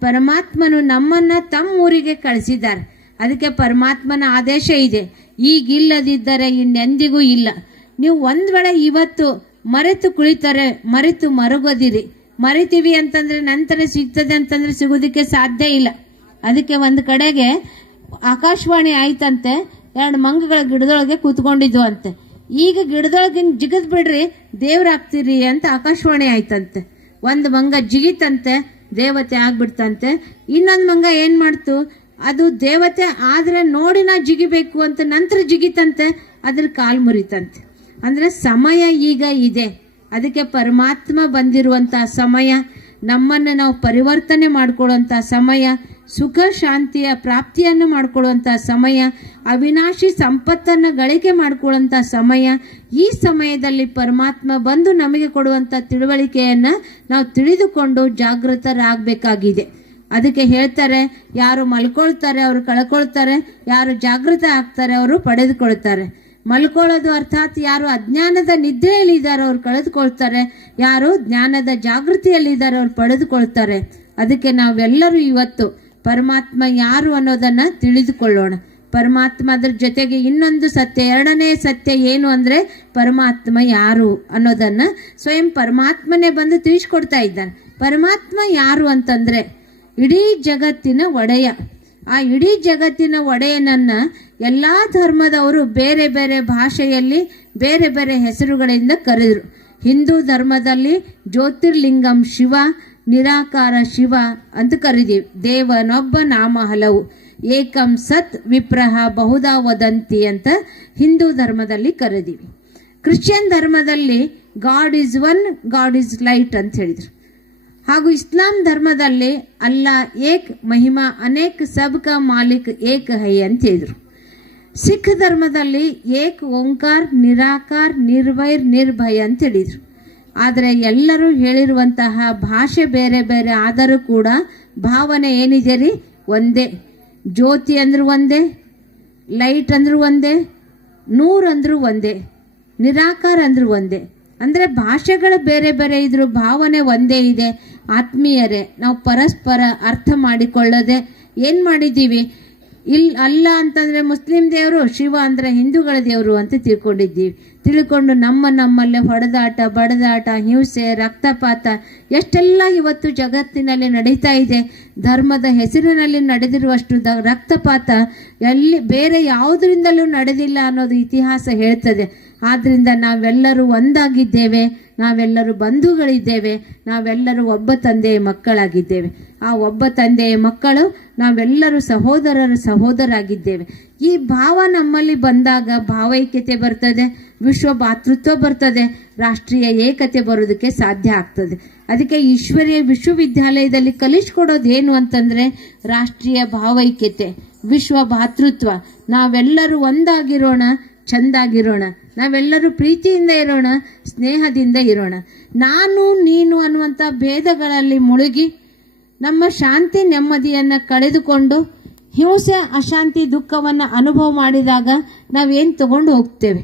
ಪರಮಾತ್ಮನು ನಮ್ಮನ್ನು ತಮ್ಮ ಊರಿಗೆ ಕಳಿಸಿದ್ದಾರೆ. ಅದಕ್ಕೆ ಪರಮಾತ್ಮನ ಆದೇಶ ಇದೆ. ಈಗಿಲ್ಲದಿದ್ದರೆ ಇನ್ನೆಂದಿಗೂ ಇಲ್ಲ. ನೀವು ಒಂದು ವೇಳೆ ಇವತ್ತು ಮರೆತು ಕುಳಿತರೆ, ಮರೆತು ಮರುಗೋದಿರಿ. ಮರಿತೀವಿ ಅಂತಂದ್ರೆ ನಂತರ ಸಿಗ್ತದೆ ಅಂತಂದ್ರೆ ಸಿಗೋದಕ್ಕೆ ಸಾಧ್ಯ ಇಲ್ಲ. ಅದಕ್ಕೆ ಒಂದು ಕಡೆಗೆ ಆಕಾಶವಾಣಿ ಆಯ್ತಂತೆ, ಎರಡು ಮಂಗಗಳ ಗಿಡದೊಳಗೆ ಕೂತ್ಕೊಂಡಿದ್ವು ಅಂತೆ. ಈಗ ಗಿಡದೊಳಗಿನ ಜಿಗದ್ ಬಿಡ್ರಿ ದೇವ್ರಾಗ್ತೀರಿ ಅಂತ ಆಕಾಶವಾಣಿ ಆಯ್ತಂತೆ. ಒಂದು ಮಂಗ ಜಿಗಿತಂತೆ ದೇವತೆ ಆಗ್ಬಿಡ್ತಂತೆ. ಇನ್ನೊಂದು ಮಂಗ ಏನು ಮಾಡ್ತು? ಅದು ದೇವತೆ ಆದರೆ ನೋಡಿ ನಾ ಜಿಗಿಬೇಕು ಅಂತ ನಂತರ ಜಿಗಿತಂತೆ ಅದ್ರ ಕಾಲು ಮುರಿತಂತೆ. ಅಂದರೆ ಸಮಯ ಈಗ ಇದೆ. ಅದಕ್ಕೆ ಪರಮಾತ್ಮ ಬಂದಿರುವಂಥ ಸಮಯ, ನಮ್ಮನ್ನು ನಾವು ಪರಿವರ್ತನೆ ಮಾಡಿಕೊಳ್ಳುವಂಥ ಸಮಯ ಸುಖ, ಶಾಂತಿಯ ಪ್ರಾಪ್ತಿಯನ್ನು ಮಾಡಿಕೊಳ್ಳುವಂಥ ಸಮಯ, ಅವಿನಾಶಿ ಸಂಪತ್ತನ್ನು ಗಳಿಕೆ ಮಾಡಿಕೊಳ್ಳುವಂಥ ಸಮಯ, ಈ ಸಮಯದಲ್ಲಿ ಪರಮಾತ್ಮ ಬಂದು ನಮಗೆ ಕೊಡುವಂಥ ತಿಳುವಳಿಕೆಯನ್ನು ನಾವು ತಿಳಿದುಕೊಂಡು ಜಾಗೃತರಾಗಬೇಕಾಗಿದೆ. ಅದಕ್ಕೆ ಹೇಳ್ತಾರೆ, ಯಾರು ಮಲ್ಕೊಳ್ತಾರೆ ಅವರು ಕಳ್ಕೊಳ್ತಾರೆ, ಯಾರು ಜಾಗೃತ ಆಗ್ತಾರೆ ಅವರು ಪಡೆದುಕೊಳ್ತಾರೆ. ಮಲ್ಕೊಳ್ಳೋದು ಅರ್ಥಾತ್ ಯಾರು ಅಜ್ಞಾನದ ನಿದ್ರೆಯಲ್ಲಿದ್ದಾರೆ ಅವ್ರು ಕಳೆದುಕೊಳ್ತಾರೆ, ಯಾರು ಜ್ಞಾನದ ಜಾಗೃತಿಯಲ್ಲಿದ್ದಾರೆ ಅವ್ರು ಪಡೆದುಕೊಳ್ತಾರೆ. ಅದಕ್ಕೆ ನಾವೆಲ್ಲರೂ ಇವತ್ತು ಪರಮಾತ್ಮ ಯಾರು ಅನ್ನೋದನ್ನ ತಿಳಿದುಕೊಳ್ಳೋಣ. ಪರಮಾತ್ಮ ಅದ್ರ ಜೊತೆಗೆ ಇನ್ನೊಂದು ಸತ್ಯ, ಎರಡನೇ ಸತ್ಯ ಏನು ಅಂದ್ರೆ ಪರಮಾತ್ಮ ಯಾರು ಅನ್ನೋದನ್ನ ಸ್ವಯಂ ಪರಮಾತ್ಮನೇ ಬಂದು ತಿಳಿಸ್ಕೊಡ್ತಾ ಇದ್ದಾನೆ. ಪರಮಾತ್ಮ ಯಾರು ಅಂತಂದ್ರೆ ಇಡೀ ಜಗತ್ತಿನ ಒಡೆಯ. ಆ ಇಡೀ ಜಗತ್ತಿನ ಒಡೆಯನನ್ನು ಎಲ್ಲ ಧರ್ಮದವರು ಬೇರೆ ಬೇರೆ ಭಾಷೆಯಲ್ಲಿ ಬೇರೆ ಬೇರೆ ಹೆಸರುಗಳಿಂದ ಕರೆದರು. ಹಿಂದೂ ಧರ್ಮದಲ್ಲಿ ಜ್ಯೋತಿರ್ಲಿಂಗಂ ಶಿವ ನಿರಾಕಾರ ಶಿವ ಅಂತ ಕರಿದೀವಿ ದೇವನೊಬ್ಬ ನಾಮ ಹಲವು. ಏಕಂ ಸತ್ ವಿಪ್ರಹ ಬಹುದಾ ವದಂತಿ ಅಂತ ಹಿಂದೂ ಧರ್ಮದಲ್ಲಿ ಕರೆದೀವಿ ಕ್ರಿಶ್ಚಿಯನ್ ಧರ್ಮದಲ್ಲಿ God is one, God is light ಅಂತ ಹೇಳಿದರು. ಹಾಗೂ ಇಸ್ಲಾಂ ಧರ್ಮದಲ್ಲಿ ಅಲ್ಲಾ ಏಕ್ ಮಹಿಮಾ, ಅನೇಕ್ ಸಬ್ ಕಾ ಮಾಲಿಕ್ ಏಕ್ ಹೈ ಅಂತ ಹೇಳಿದರು. ಸಿಖ್ ಧರ್ಮದಲ್ಲಿ ಏಕ್ ಓಂಕಾರ, ನಿರಾಕಾರ, ನಿರ್ವೈರ್, ನಿರ್ಭಯ ಅಂತ ಹೇಳಿದ್ರು. ಆದರೆ ಎಲ್ಲರೂ ಹೇಳಿರುವಂತಹ ಭಾಷೆ ಬೇರೆ ಬೇರೆ ಆದರೂ ಕೂಡ ಭಾವನೆ ಏನಿದೆ ರೀ ಒಂದೇ. ಜ್ಯೋತಿ ಅಂದರೂ ಒಂದೇ, ಲೈಟ್ ಅಂದರೂ ಒಂದೇ, ನೂರು ಅಂದ್ರೂ ಒಂದೇ, ನಿರಾಕಾರ ಅಂದರೂ ಒಂದೇ. ಅಂದರೆ ಭಾಷೆಗಳು ಬೇರೆ ಬೇರೆ ಇದ್ದರೂ ಭಾವನೆ ಒಂದೇ ಇದೆ. ಆತ್ಮೀಯರೇ, ನಾವು ಪರಸ್ಪರ ಅರ್ಥ ಮಾಡಿಕೊಳ್ಳದೆ ಏನು ಮಾಡಿದ್ದೀವಿ? ಇಲ್ಲಿ ಅಲ್ಲ ಅಂತಂದರೆ ಮುಸ್ಲಿಂ ದೇವರು, ಶಿವ ಅಂದರೆ ಹಿಂದೂಗಳ ದೇವರು ಅಂತ ತಿಳ್ಕೊಂಡಿದ್ದೀವಿ. ತಿಳ್ಕೊಂಡು ನಮ್ಮ ನಮ್ಮಲ್ಲೇ ಹೊಡೆದಾಟ, ಬಡದಾಟ, ಹಿಂಸೆ, ರಕ್ತಪಾತ ಎಷ್ಟೆಲ್ಲ ಇವತ್ತು ಜಗತ್ತಿನಲ್ಲಿ ನಡೀತಾ ಇದೆ. ಧರ್ಮದ ಹೆಸರಿನಲ್ಲಿ ನಡೆದಿರುವಷ್ಟು ದ ರಕ್ತಪಾತ ಎಲ್ಲಿ ಬೇರೆ ಯಾವುದರಿಂದಲೂ ನಡೆದಿಲ್ಲ ಅನ್ನೋದು ಇತಿಹಾಸ ಹೇಳ್ತದೆ. ಆದ್ರಿಂದ ನಾವೆಲ್ಲರೂ ಒಂದಾಗಿದ್ದೇವೆ, ನಾವೆಲ್ಲರೂ ಬಂಧುಗಳಿದ್ದೇವೆ, ನಾವೆಲ್ಲರೂ ಒಬ್ಬ ತಂದೆಯ ಮಕ್ಕಳಾಗಿದ್ದೇವೆ. ಆ ಒಬ್ಬ ತಂದೆಯ ಮಕ್ಕಳು ನಾವೆಲ್ಲರೂ ಸಹೋದರರ ಸಹೋದರಾಗಿದ್ದೇವೆ. ಈ ಭಾವ ನಮ್ಮಲ್ಲಿ ಬಂದಾಗ ಭಾವೈಕ್ಯತೆ ಬರ್ತದೆ, ವಿಶ್ವ ಭಾತೃತ್ವ ಬರ್ತದೆ, ರಾಷ್ಟ್ರೀಯ ಏಕತೆ ಬರೋದಕ್ಕೆ ಸಾಧ್ಯ ಆಗ್ತದೆ. ಅದಕ್ಕೆ ಈಶ್ವರೀಯ ವಿಶ್ವವಿದ್ಯಾಲಯದಲ್ಲಿ ಕಲಿಸ್ಕೊಡೋದು ಏನು ಅಂತಂದ್ರೆ ರಾಷ್ಟ್ರೀಯ ಭಾವೈಕ್ಯತೆ, ವಿಶ್ವ ಭಾತೃತ್ವ. ನಾವೆಲ್ಲರೂ ಒಂದಾಗಿರೋಣ ಚಂದಾಗಿರೋಣ. ನಾವೆಲ್ಲರೂ ಪ್ರೀತಿಯಿಂದ ಇರೋಣ, ಸ್ನೇಹದಿಂದ ಇರೋಣ. ನಾನು, ನೀನು ಅನ್ನುವಂಥ ಭೇದಗಳಲ್ಲಿ ಮುಳುಗಿ ನಮ್ಮ ಶಾಂತಿ ನೆಮ್ಮದಿಯನ್ನು ಕಳೆದುಕೊಂಡು ಹಿಂಸೆ, ಅಶಾಂತಿ, ದುಃಖವನ್ನು ಅನುಭವ ಮಾಡಿದಾಗ ನಾವೇನು ತಗೊಂಡು ಹೋಗ್ತೇವೆ?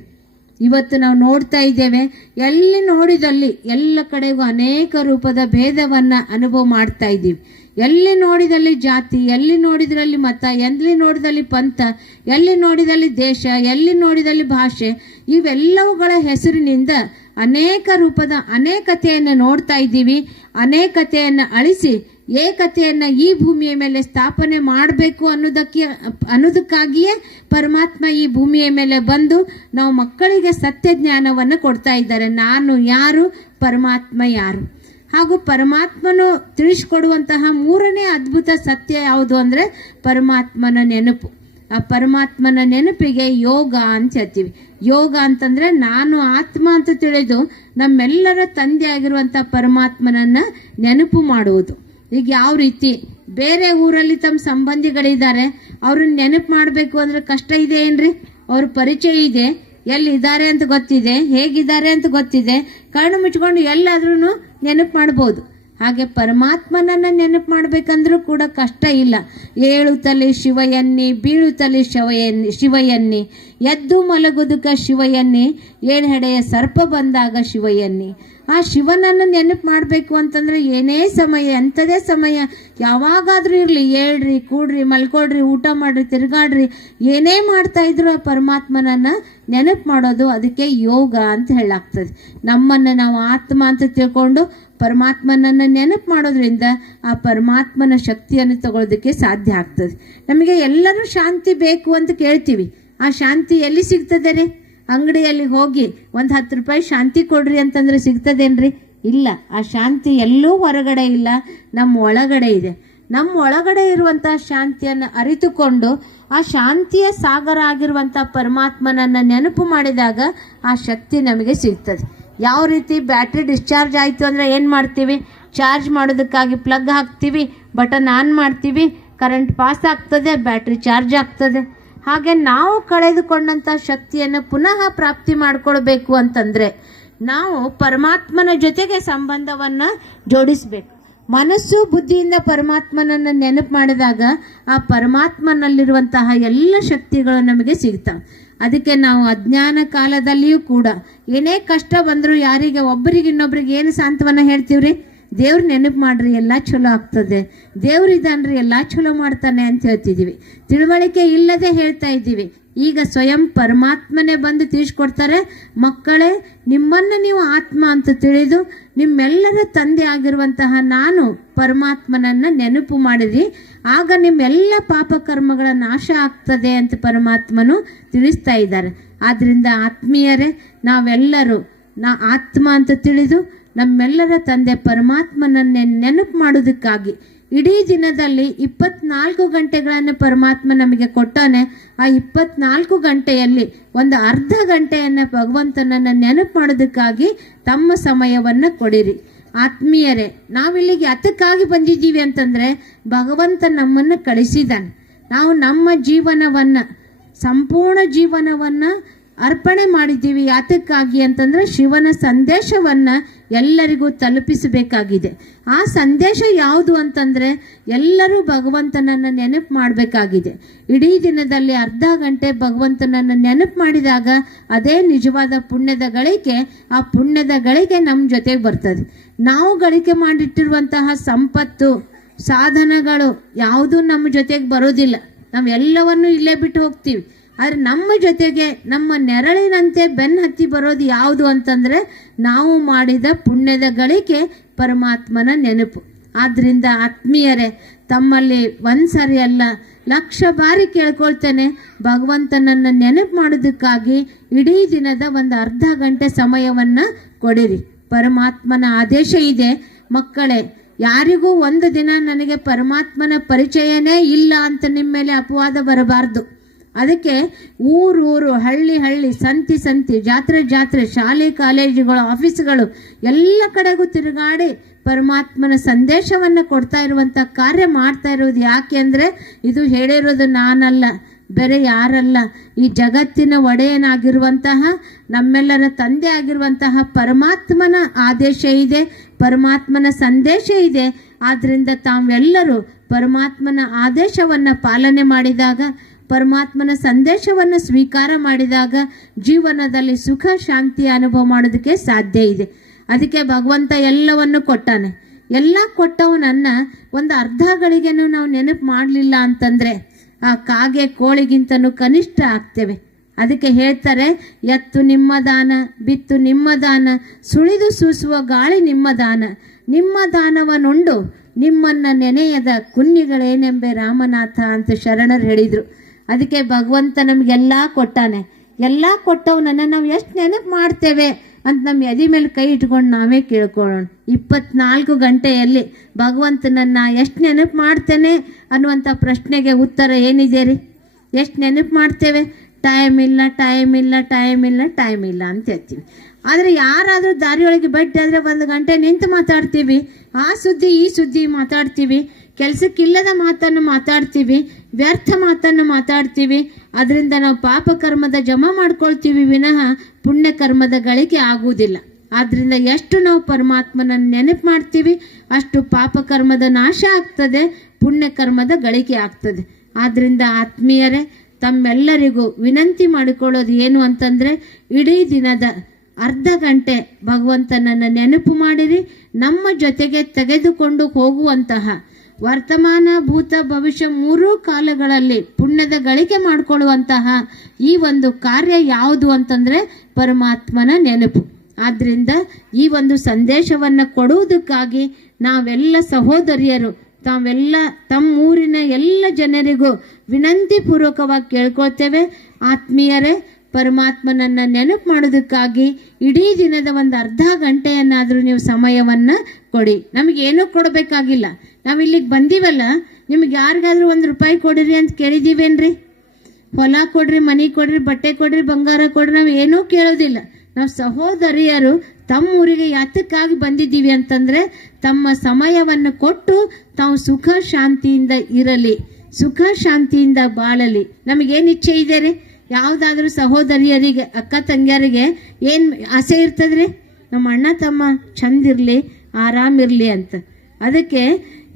ಇವತ್ತು ನಾವು ನೋಡ್ತಾ ಇದ್ದೇವೆ, ಎಲ್ಲಿ ನೋಡಿದಲ್ಲಿ ಎಲ್ಲ ಕಡೆಗೂ ಅನೇಕ ರೂಪದ ಭೇದವನ್ನು ಅನುಭವ ಮಾಡ್ತಾ ಇದ್ದೀವಿ. ಎಲ್ಲಿ ನೋಡಿದಲ್ಲಿ ಜಾತಿ, ಎಲ್ಲಿ ನೋಡಿದ್ರಲ್ಲಿ ಮತ, ಎಲ್ಲಿ ನೋಡಿದಲ್ಲಿ ಪಂಥ, ಎಲ್ಲಿ ನೋಡಿದಲ್ಲಿ ದೇಶ, ಎಲ್ಲಿ ನೋಡಿದಲ್ಲಿ ಭಾಷೆ, ಇವೆಲ್ಲವುಗಳ ಹೆಸರಿನಿಂದ ಅನೇಕ ರೂಪದ ಅನೇಕತೆಯನ್ನು ನೋಡ್ತಾ ಇದ್ದೀವಿ. ಅನೇಕತೆಯನ್ನು ಅಳಿಸಿ, ಏಕತೆಯನ್ನು ಈ ಭೂಮಿಯ ಮೇಲೆ ಸ್ಥಾಪನೆ ಮಾಡಬೇಕು ಅನ್ನೋದಕ್ಕೆ, ಅನ್ನೋದಕ್ಕಾಗಿಯೇ ಪರಮಾತ್ಮ ಈ ಭೂಮಿಯ ಮೇಲೆ ಬಂದು ನಾವು ಮಕ್ಕಳಿಗೆ ಸತ್ಯ ಜ್ಞಾನವನ್ನು ಕೊಡ್ತಾ ಇದ್ದಾರೆ. ನಾನು ಯಾರು, ಪರಮಾತ್ಮ ಯಾರು? ಹಾಗೂ ಪರಮಾತ್ಮನು ತಿಳಿಸ್ಕೊಡುವಂತಹ ಮೂರನೇ ಅದ್ಭುತ ಸತ್ಯ ಯಾವುದು ಅಂದರೆ ಪರಮಾತ್ಮನ ನೆನಪು. ಆ ಪರಮಾತ್ಮನ ನೆನಪಿಗೆ ಯೋಗ ಅಂತ ಹೇಳ್ತೀವಿ. ಯೋಗ ಅಂತಂದ್ರೆ ನಾನು ಆತ್ಮ ಅಂತ ತಿಳಿದು ನಮ್ಮೆಲ್ಲರ ತಂದೆ ಆಗಿರುವಂಥ ಪರಮಾತ್ಮನನ್ನ ನೆನಪು ಮಾಡುವುದು. ಈಗ ಯಾವ ರೀತಿ? ಬೇರೆ ಊರಲ್ಲಿ ತಮ್ಮ ಸಂಬಂಧಿಗಳಿದ್ದಾರೆ. ಅವ್ರನ್ನ ನೆನಪು ಮಾಡಬೇಕು ಅಂದ್ರೆ ಕಷ್ಟ ಇದೆ ಏನ್ರಿ? ಅವ್ರ ಪರಿಚಯ ಇದೆ. ಎಲ್ಲಿದ್ದಾರೆ ಅಂತ ಗೊತ್ತಿದೆ ಹೇಗಿದ್ದಾರೆ ಅಂತ ಗೊತ್ತಿದೆ. ಕಣ್ಣು ಮುಚ್ಕೊಂಡು ಎಲ್ಲಾದ್ರೂ ನೆನಪು ಮಾಡ್ಬೋದು. ಹಾಗೆ ಪರಮಾತ್ಮನನ್ನು ನೆನಪು ಮಾಡಬೇಕಂದ್ರೂ ಕೂಡ ಕಷ್ಟ ಇಲ್ಲ. ಏಳುತ್ತಲೇ ಶಿವಯನ್ನಿ ಬೀಳುತ್ತಲೇ ಶಿವಯನ್ನಿ ಶಿವಯನ್ನಿ, ಎದ್ದು ಮಲಗುದುಕ ಶಿವಯನ್ನಿ, ಏಳ್ಹೆಡೆಯ ಸರ್ಪ ಬಂದಾಗ ಶಿವಯನ್ನಿ. ಆ ಶಿವನನ್ನು ನೆನಪು ಮಾಡಬೇಕು ಅಂತಂದರೆ ಏನೇ ಸಮಯ, ಎಂಥದೇ ಸಮಯ, ಯಾವಾಗಾದರೂ ಇರಲಿ, ಏಳ್ರಿ, ಕೂಡ್ರಿ, ಮಲ್ಕೊಳ್ರಿ, ಊಟ ಮಾಡ್ರಿ, ತಿರುಗಾಡ್ರಿ, ಏನೇ ಮಾಡ್ತಾ ಇದ್ರು ಆ ಪರಮಾತ್ಮನನ್ನು ನೆನಪು ಮಾಡೋದು ಅದಕ್ಕೆ ಯೋಗ ಅಂತ ಹೇಳಾಗ್ತದೆ. ನಮ್ಮನ್ನು ನಾವು ಆತ್ಮ ಅಂತ ತಿಳ್ಕೊಂಡು ಪರಮಾತ್ಮನನ್ನ ನೆನಪು ಮಾಡೋದ್ರಿಂದ ಆ ಪರಮಾತ್ಮನ ಶಕ್ತಿಯನ್ನು ತಗೊಳ್ಳೋದಕ್ಕೆ ಸಾಧ್ಯ ಆಗ್ತದೆ. ನಮಗೆ ಎಲ್ಲರೂ ಶಾಂತಿ ಬೇಕು ಅಂತ ಕೇಳ್ತೀವಿ. ಆ ಶಾಂತಿ ಎಲ್ಲಿ ಸಿಗ್ತದೆ ರೀ ಅಂಗಡಿಯಲ್ಲಿ ಹೋಗಿ ಒಂದು ಹತ್ತು ರೂಪಾಯಿ ಶಾಂತಿ ಕೊಡ್ರಿ ಅಂತಂದ್ರೆ ಸಿಗ್ತದೇನ್ರಿ? ಇಲ್ಲ. ಆ ಶಾಂತಿ ಎಲ್ಲೂ ಹೊರಗಡೆ ಇಲ್ಲ, ನಮ್ಮ ಒಳಗಡೆ ಇದೆ. ನಮ್ಮ ಒಳಗಡೆ ಇರುವಂಥ ಶಾಂತಿಯನ್ನು ಅರಿತುಕೊಂಡು ಆ ಶಾಂತಿಯ ಸಾಗರ ಆಗಿರುವಂಥ ಪರಮಾತ್ಮನನ್ನ ನೆನಪು ಮಾಡಿದಾಗ ಆ ಶಕ್ತಿ ನಮಗೆ ಸಿಗ್ತದೆ. ಯಾವ ರೀತಿ ಬ್ಯಾಟ್ರಿ ಡಿಸ್ಚಾರ್ಜ್ ಆಯಿತು ಅಂದರೆ ಏನು ಮಾಡ್ತೀವಿ? ಚಾರ್ಜ್ ಮಾಡೋದಕ್ಕಾಗಿ ಪ್ಲಗ್ ಹಾಕ್ತೀವಿ, ಬಟನ್ ಆನ್ ಮಾಡ್ತೀವಿ, ಕರೆಂಟ್ ಪಾಸ್ ಆಗ್ತದೆ, ಬ್ಯಾಟ್ರಿ ಚಾರ್ಜ್ ಆಗ್ತದೆ. ಹಾಗೆ ನಾವು ಕಳೆದುಕೊಂಡಂಥ ಶಕ್ತಿಯನ್ನು ಪುನಃ ಪ್ರಾಪ್ತಿ ಮಾಡಿಕೊಳ್ಬೇಕು ಅಂತಂದರೆ ನಾವು ಪರಮಾತ್ಮನ ಜೊತೆಗೆ ಸಂಬಂಧವನ್ನು ಜೋಡಿಸಬೇಕು. ಮನಸ್ಸು ಬುದ್ಧಿಯಿಂದ ಪರಮಾತ್ಮನನ್ನು ನೆನಪು ಮಾಡಿದಾಗ ಆ ಪರಮಾತ್ಮನಲ್ಲಿರುವಂತಹ ಎಲ್ಲ ಶಕ್ತಿಗಳು ನಮಗೆ ಸಿಗ್ತವೆ. ಅದಕ್ಕೆ ನಾವು ಅಜ್ಞಾನ ಕಾಲದಲ್ಲಿಯೂ ಕೂಡ ಏನೇ ಕಷ್ಟ ಬಂದರೂ ಯಾರಿಗೆ ಒಬ್ಬರಿಗೆ ಇನ್ನೊಬ್ರಿಗೆ ಏನು ಸಾಂತ್ವನ ಹೇಳ್ತೀವ್ರಿ? ದೇವ್ರ ನೆನಪು ಮಾಡ್ರಿ, ಎಲ್ಲ ಚಲೋ ಆಗ್ತದೆ. ದೇವ್ರಿದ್ದಾನ್ರಿ ಎಲ್ಲ ಚಲೋ ಮಾಡ್ತಾನೆ ಅಂತ ಹೇಳ್ತಿದ್ದೀವಿ ತಿಳುವಳಿಕೆ ಇಲ್ಲದೆ ಹೇಳ್ತಾ ಇದ್ದೀವಿ. ಈಗ ಸ್ವಯಂ ಪರಮಾತ್ಮನೇ ಬಂದು ತಿಳಿಸ್ಕೊಡ್ತಾರೆ ಮಕ್ಕಳೇ, ನಿಮ್ಮನ್ನು ನೀವು ಆತ್ಮ ಅಂತ ತಿಳಿದು ನಿಮ್ಮೆಲ್ಲರ ತಂದೆ ಆಗಿರುವಂತಹ ನಾನು ಪರಮಾತ್ಮನನ್ನ ನೆನಪು ಮಾಡಿರಿ ಆಗ ನಿಮ್ಮೆಲ್ಲ ಪಾಪಕರ್ಮಗಳ ನಾಶ ಆಗ್ತದೆ ಅಂತ ಪರಮಾತ್ಮನು ತಿಳಿಸ್ತಾ ಇದ್ದಾರೆ. ಆದ್ದರಿಂದ ಆತ್ಮೀಯರೇ, ನಾವೆಲ್ಲರೂ, ನಾ ಆತ್ಮ ಅಂತ ತಿಳಿದು ನಮ್ಮೆಲ್ಲರ ತಂದೆ ಪರಮಾತ್ಮನನ್ನೇ ನೆನಪು ಮಾಡೋದಕ್ಕಾಗಿ ಇಡೀ ದಿನದಲ್ಲಿ ಇಪ್ಪತ್ನಾಲ್ಕು ಗಂಟೆಗಳನ್ನು ಪರಮಾತ್ಮ ನಮಗೆ ಕೊಟ್ಟಾನೆ. ಆ ಇಪ್ಪತ್ನಾಲ್ಕು ಗಂಟೆಯಲ್ಲಿ ಒಂದು ಅರ್ಧ ಗಂಟೆಯನ್ನು ಭಗವಂತನನ್ನು ನೆನಪು ಮಾಡೋದಕ್ಕಾಗಿ ತಮ್ಮ ಸಮಯವನ್ನು ಕೊಡಿರಿ. ಆತ್ಮೀಯರೇ ನಾವಿಲ್ಲಿಗೆ ಹತಕ್ಕಾಗಿ ಬಂದಿದ್ದೀವಿ ಅಂತಂದರೆ ಭಗವಂತ ನಮ್ಮನ್ನು ಕಳಿಸಿದ್ದಾನೆ. ನಾವು ನಮ್ಮ ಜೀವನವನ್ನು ಸಂಪೂರ್ಣ ಜೀವನವನ್ನು ಅರ್ಪಣೆ ಮಾಡಿದ್ದೀವಿ. ಯಾತಕ್ಕಾಗಿ ಅಂತಂದ್ರೆ ಶಿವನ ಸಂದೇಶವನ್ನ ಎಲ್ಲರಿಗೂ ತಲುಪಿಸಬೇಕಾಗಿದೆ. ಆ ಸಂದೇಶ ಯಾವುದು ಅಂತಂದ್ರೆ ಎಲ್ಲರೂ ಭಗವಂತನನ್ನ ನೆನಪು ಮಾಡಬೇಕಾಗಿದೆ. ಇಡೀ ದಿನದಲ್ಲಿ ಅರ್ಧ ಗಂಟೆ ಭಗವಂತನನ್ನ ನೆನಪು ಮಾಡಿದಾಗ ಅದೇ ನಿಜವಾದ ಪುಣ್ಯದ ಗಳಿಕೆ ಆ ಪುಣ್ಯದ ಗಳಿಕೆ ನಮ್ಮ ಜೊತೆಗೆ ಬರ್ತದೆ. ನಾವು ಗಳಿಕೆ ಮಾಡಿಟ್ಟಿರುವಂತಹ ಸಂಪತ್ತು, ಸಾಧನಗಳು ಯಾವುದೂ ನಮ್ಮ ಜೊತೆಗೆ ಬರೋದಿಲ್ಲ. ನಾವೆಲ್ಲವನ್ನು ಇಲ್ಲೇ ಬಿಟ್ಟು ಹೋಗ್ತೀವಿ. ಆದರೆ ನಮ್ಮ ಜೊತೆಗೆ ನಮ್ಮ ನೆರಳಿನಂತೆ ಬೆನ್ನು ಹತ್ತಿ ಬರೋದು ಯಾವುದು ಅಂತಂದ್ರೆ ನಾವು ಮಾಡಿದ ಪುಣ್ಯದ ಗಳಿಕೆ ಪರಮಾತ್ಮನ ನೆನಪು. ಆದ್ದರಿಂದ ಆತ್ಮೀಯರೇ, ತಮ್ಮಲ್ಲಿ ಒಂದ್ಸರಿ ಅಲ್ಲ, ಲಕ್ಷ ಬಾರಿ ಕೇಳ್ಕೊಳ್ತೇನೆ ಭಗವಂತನನ್ನ ನೆನಪು ಮಾಡೋದಕ್ಕಾಗಿ ಇಡೀ ದಿನದ ಒಂದು ಅರ್ಧ ಗಂಟೆ ಸಮಯವನ್ನ ಕೊಡಿರಿ. ಪರಮಾತ್ಮನ ಆದೇಶ ಇದೆ. ಮಕ್ಕಳೇ, ಯಾರಿಗೂ ಒಂದು ದಿನ ನನಗೆ ಪರಮಾತ್ಮನ ಪರಿಚಯನೇ ಇಲ್ಲ ಅಂತ ನಿಮ್ಮ ಮೇಲೆ ಅಪವಾದ ಬರಬಾರ್ದು. ಅದಕ್ಕೆ ಊರೂರು ಹಳ್ಳಿ ಹಳ್ಳಿ, ಸಂತಿ ಸಂತಿ, ಜಾತ್ರೆ ಜಾತ್ರೆ, ಶಾಲೆ, ಕಾಲೇಜುಗಳು, ಆಫೀಸ್ಗಳು ಎಲ್ಲ ಕಡೆಗೂ ತಿರುಗಾಡಿ ಪರಮಾತ್ಮನ ಸಂದೇಶವನ್ನು ಕೊಡ್ತಾ ಇರುವಂಥ ಕಾರ್ಯ ಮಾಡ್ತಾ ಇರೋದು ಯಾಕೆ ಅಂದರೆ ಇದು ಹೇಳಿರೋದು ನಾನಲ್ಲ, ಬೇರೆ ಯಾರಲ್ಲ. ಈ ಜಗತ್ತಿನ ಒಡೆಯನಾಗಿರುವಂತಹ, ನಮ್ಮೆಲ್ಲರ ತಂದೆ ಆಗಿರುವಂತಹ ಪರಮಾತ್ಮನ ಆದೇಶ ಇದೆ, ಪರಮಾತ್ಮನ ಸಂದೇಶ ಇದೆ. ಆದ್ದರಿಂದ ತಾವೆಲ್ಲರೂ ಪರಮಾತ್ಮನ ಆದೇಶವನ್ನು ಪಾಲನೆ ಮಾಡಿದಾಗ ಪರಮಾತ್ಮನ ಸಂದೇಶವನ್ನು ಸ್ವೀಕಾರ ಮಾಡಿದಾಗ ಜೀವನದಲ್ಲಿ ಸುಖ, ಶಾಂತಿ ಅನುಭವ ಮಾಡೋದಕ್ಕೆ ಸಾಧ್ಯ ಇದೆ. ಅದಕ್ಕೆ ಭಗವಂತ ಎಲ್ಲವನ್ನು ಕೊಟ್ಟಾನೆ. ಎಲ್ಲ ಕೊಟ್ಟವನನ್ನ ಒಂದು ಅರ್ಧ ಗಳಿಗೆನೂ ನಾವು ನೆನಪು ಮಾಡಲಿಲ್ಲ ಅಂತಂದ್ರೆ ಆ ಕಾಗೆ ಕೋಳಿಗಿಂತನೂ ಕನಿಷ್ಠ ಆಗ್ತೇವೆ. ಅದಕ್ಕೆ ಹೇಳ್ತಾರೆ, ಎತ್ತು ನಿಮ್ಮ ದಾನ, ಬಿತ್ತು ನಿಮ್ಮ ದಾನ, ಸುಳಿದು ಸೂಸುವ ಗಾಳಿ ನಿಮ್ಮ ದಾನ. ನಿಮ್ಮ ದಾನವನ್ನುಂಡು ನಿಮ್ಮನ್ನ ನೆನೆಯದ ಕುನ್ನಿಗಳೇನೆಂಬೆ ರಾಮನಾಥ ಅಂತ ಶರಣರು ಹೇಳಿದ್ರು. ಅದಕ್ಕೆ ಭಗವಂತ ನಮಗೆಲ್ಲ ಕೊಟ್ಟಾನೆ. ಎಲ್ಲ ಕೊಟ್ಟವನನ್ನು ನಾವು ಎಷ್ಟು ನೆನಪು ಮಾಡ್ತೇವೆ ಅಂತ ನಮ್ಮ ಎದೆ ಮೇಲೆ ಕೈ ಇಟ್ಕೊಂಡು ನಾವೇ ಕೇಳ್ಕೊಳ್ಳೋಣ. ಇಪ್ಪತ್ನಾಲ್ಕು ಗಂಟೆಯಲ್ಲಿ ಭಗವಂತನನ್ನು ಎಷ್ಟು ನೆನಪು ಮಾಡ್ತೇನೆ ಅನ್ನುವಂಥ ಪ್ರಶ್ನೆಗೆ ಉತ್ತರ ಏನಿದೆ ರೀ? ಎಷ್ಟು ನೆನಪು ಮಾಡ್ತೇವೆ? ಟೈಮ್ ಇಲ್ಲ ಟೈಮ್ ಇಲ್ಲ ಟೈಮ್ ಇಲ್ಲ ಟೈಮ್ ಇಲ್ಲ ಅಂತ ಹೇಳ್ತೀವಿ. ಆದರೆ ಯಾರಾದರೂ ದಾರಿಯೊಳಗೆ ಬಡ್ಡಿ ಆದರೆ ಒಂದು ಗಂಟೆ ನಿಂತು ಮಾತಾಡ್ತೀವಿ. ಆ ಸುದ್ದಿ, ಈ ಸುದ್ದಿ ಮಾತಾಡ್ತೀವಿ. ಕೆಲಸಕ್ಕಿಲ್ಲದ ಮಾತನ್ನು ಮಾತಾಡ್ತೀವಿ, ವ್ಯರ್ಥ ಮಾತನ್ನು ಮಾತಾಡ್ತೀವಿ, ಅದರಿಂದ ನಾವು ಪಾಪ ಕರ್ಮದ ಜಮಾ ಮಾಡ್ಕೊಳ್ತೀವಿ ವಿನಃ ಪುಣ್ಯ ಕರ್ಮದ ಗಳಿಕೆ ಆಗುವುದಿಲ್ಲ. ಆದ್ದರಿಂದ ಎಷ್ಟು ನಾವು ಪರಮಾತ್ಮನ ನೆನಪು ಮಾಡ್ತೀವಿ, ಅಷ್ಟು ಪಾಪ ಕರ್ಮದ ನಾಶ ಆಗ್ತದೆ, ಪುಣ್ಯ ಕರ್ಮದ ಗಳಿಕೆ ಆಗ್ತದೆ. ಆದ್ದರಿಂದ ಆತ್ಮೀಯರೇ, ತಮ್ಮೆಲ್ಲರಿಗೂ ವಿನಂತಿ ಮಾಡಿಕೊಳ್ಳೋದು ಏನು ಅಂತಂದ್ರೆ, ಇಡೀ ದಿನದ ಅರ್ಧ ಗಂಟೆ ಭಗವಂತನನ್ನು ನೆನಪು ಮಾಡಿರಿ, ನಮ್ಮ ಜೊತೆಗೆ ತೆಗೆದುಕೊಂಡು ಹೋಗುವಂತಹ ವರ್ತಮಾನ ಭೂತ ಭವಿಷ್ಯ ಮೂರೂ ಕಾಲಗಳಲ್ಲಿ ಪುಣ್ಯದ ಗಳಿಕೆ ಮಾಡಿಕೊಳ್ಳುವಂತಹ ಈ ಒಂದು ಕಾರ್ಯ ಯಾವುದು ಅಂತಂದ್ರೆ ಪರಮಾತ್ಮನ ನೆನಪು. ಆದ್ದರಿಂದ ಈ ಒಂದು ಸಂದೇಶವನ್ನ ಕೊಡುವುದಕ್ಕಾಗಿ ನಾವೆಲ್ಲ ಸಹೋದರಿಯರು, ತಾವೆಲ್ಲ ತಮ್ಮೂರಿನ ಎಲ್ಲ ಜನರಿಗೂ ವಿನಂತಿ ಪೂರ್ವಕವಾಗಿ ಕೇಳ್ಕೊಳ್ತೇವೆ. ಆತ್ಮೀಯರೇ, ಪರಮಾತ್ಮನನ್ನ ನೆನಪು ಮಾಡೋದಕ್ಕಾಗಿ ಇಡೀ ದಿನದ ಒಂದು ಅರ್ಧ ಗಂಟೆಯನ್ನಾದರೂ ನೀವು ಸಮಯವನ್ನ ಕೊಡಿ. ನಮಗೇನೂ ಕೊಡಬೇಕಾಗಿಲ್ಲ. ನಾವು ಇಲ್ಲಿಗೆ ಬಂದೀವಲ್ಲ, ನಿಮ್ಗೆ ಯಾರಿಗಾದ್ರೂ ಒಂದು ರೂಪಾಯಿ ಕೊಡಿರಿ ಅಂತ ಕೇಳಿದ್ದೀವೇನ್ರಿ ಹೊಲ ಕೊಡ್ರಿ, ಮನಿ ಕೊಡ್ರಿ, ಬಟ್ಟೆ ಕೊಡ್ರಿ, ಬಂಗಾರ ಕೊಡ್ರಿ, ನಾವು ಏನೂ ಕೇಳೋದಿಲ್ಲ. ನಾವು ಸಹೋದರಿಯರು ತಮ್ಮ ಊರಿಗೆ ಯಾತಕ್ಕಾಗಿ ಬಂದಿದ್ದೀವಿ ಅಂತಂದ್ರೆ, ತಮ್ಮ ಸಮಯವನ್ನು ಕೊಟ್ಟು ತಾವು ಸುಖ ಶಾಂತಿಯಿಂದ ಇರಲಿ, ಸುಖ ಶಾಂತಿಯಿಂದ ಬಾಳಲಿ. ನಮಗೇನು ಇಚ್ಛೆ ಇದೆ ರೀ? ಯಾವುದಾದ್ರೂ ಸಹೋದರಿಯರಿಗೆ, ಅಕ್ಕ ತಂಗಿಯರಿಗೆ ಏನು ಆಸೆ ಇರ್ತದ್ರಿ? ನಮ್ಮ ಅಣ್ಣ ತಮ್ಮ ಚಂದಿರಲಿ ಆರಾಮಿರಲಿ ಅಂತ. ಅದಕ್ಕೆ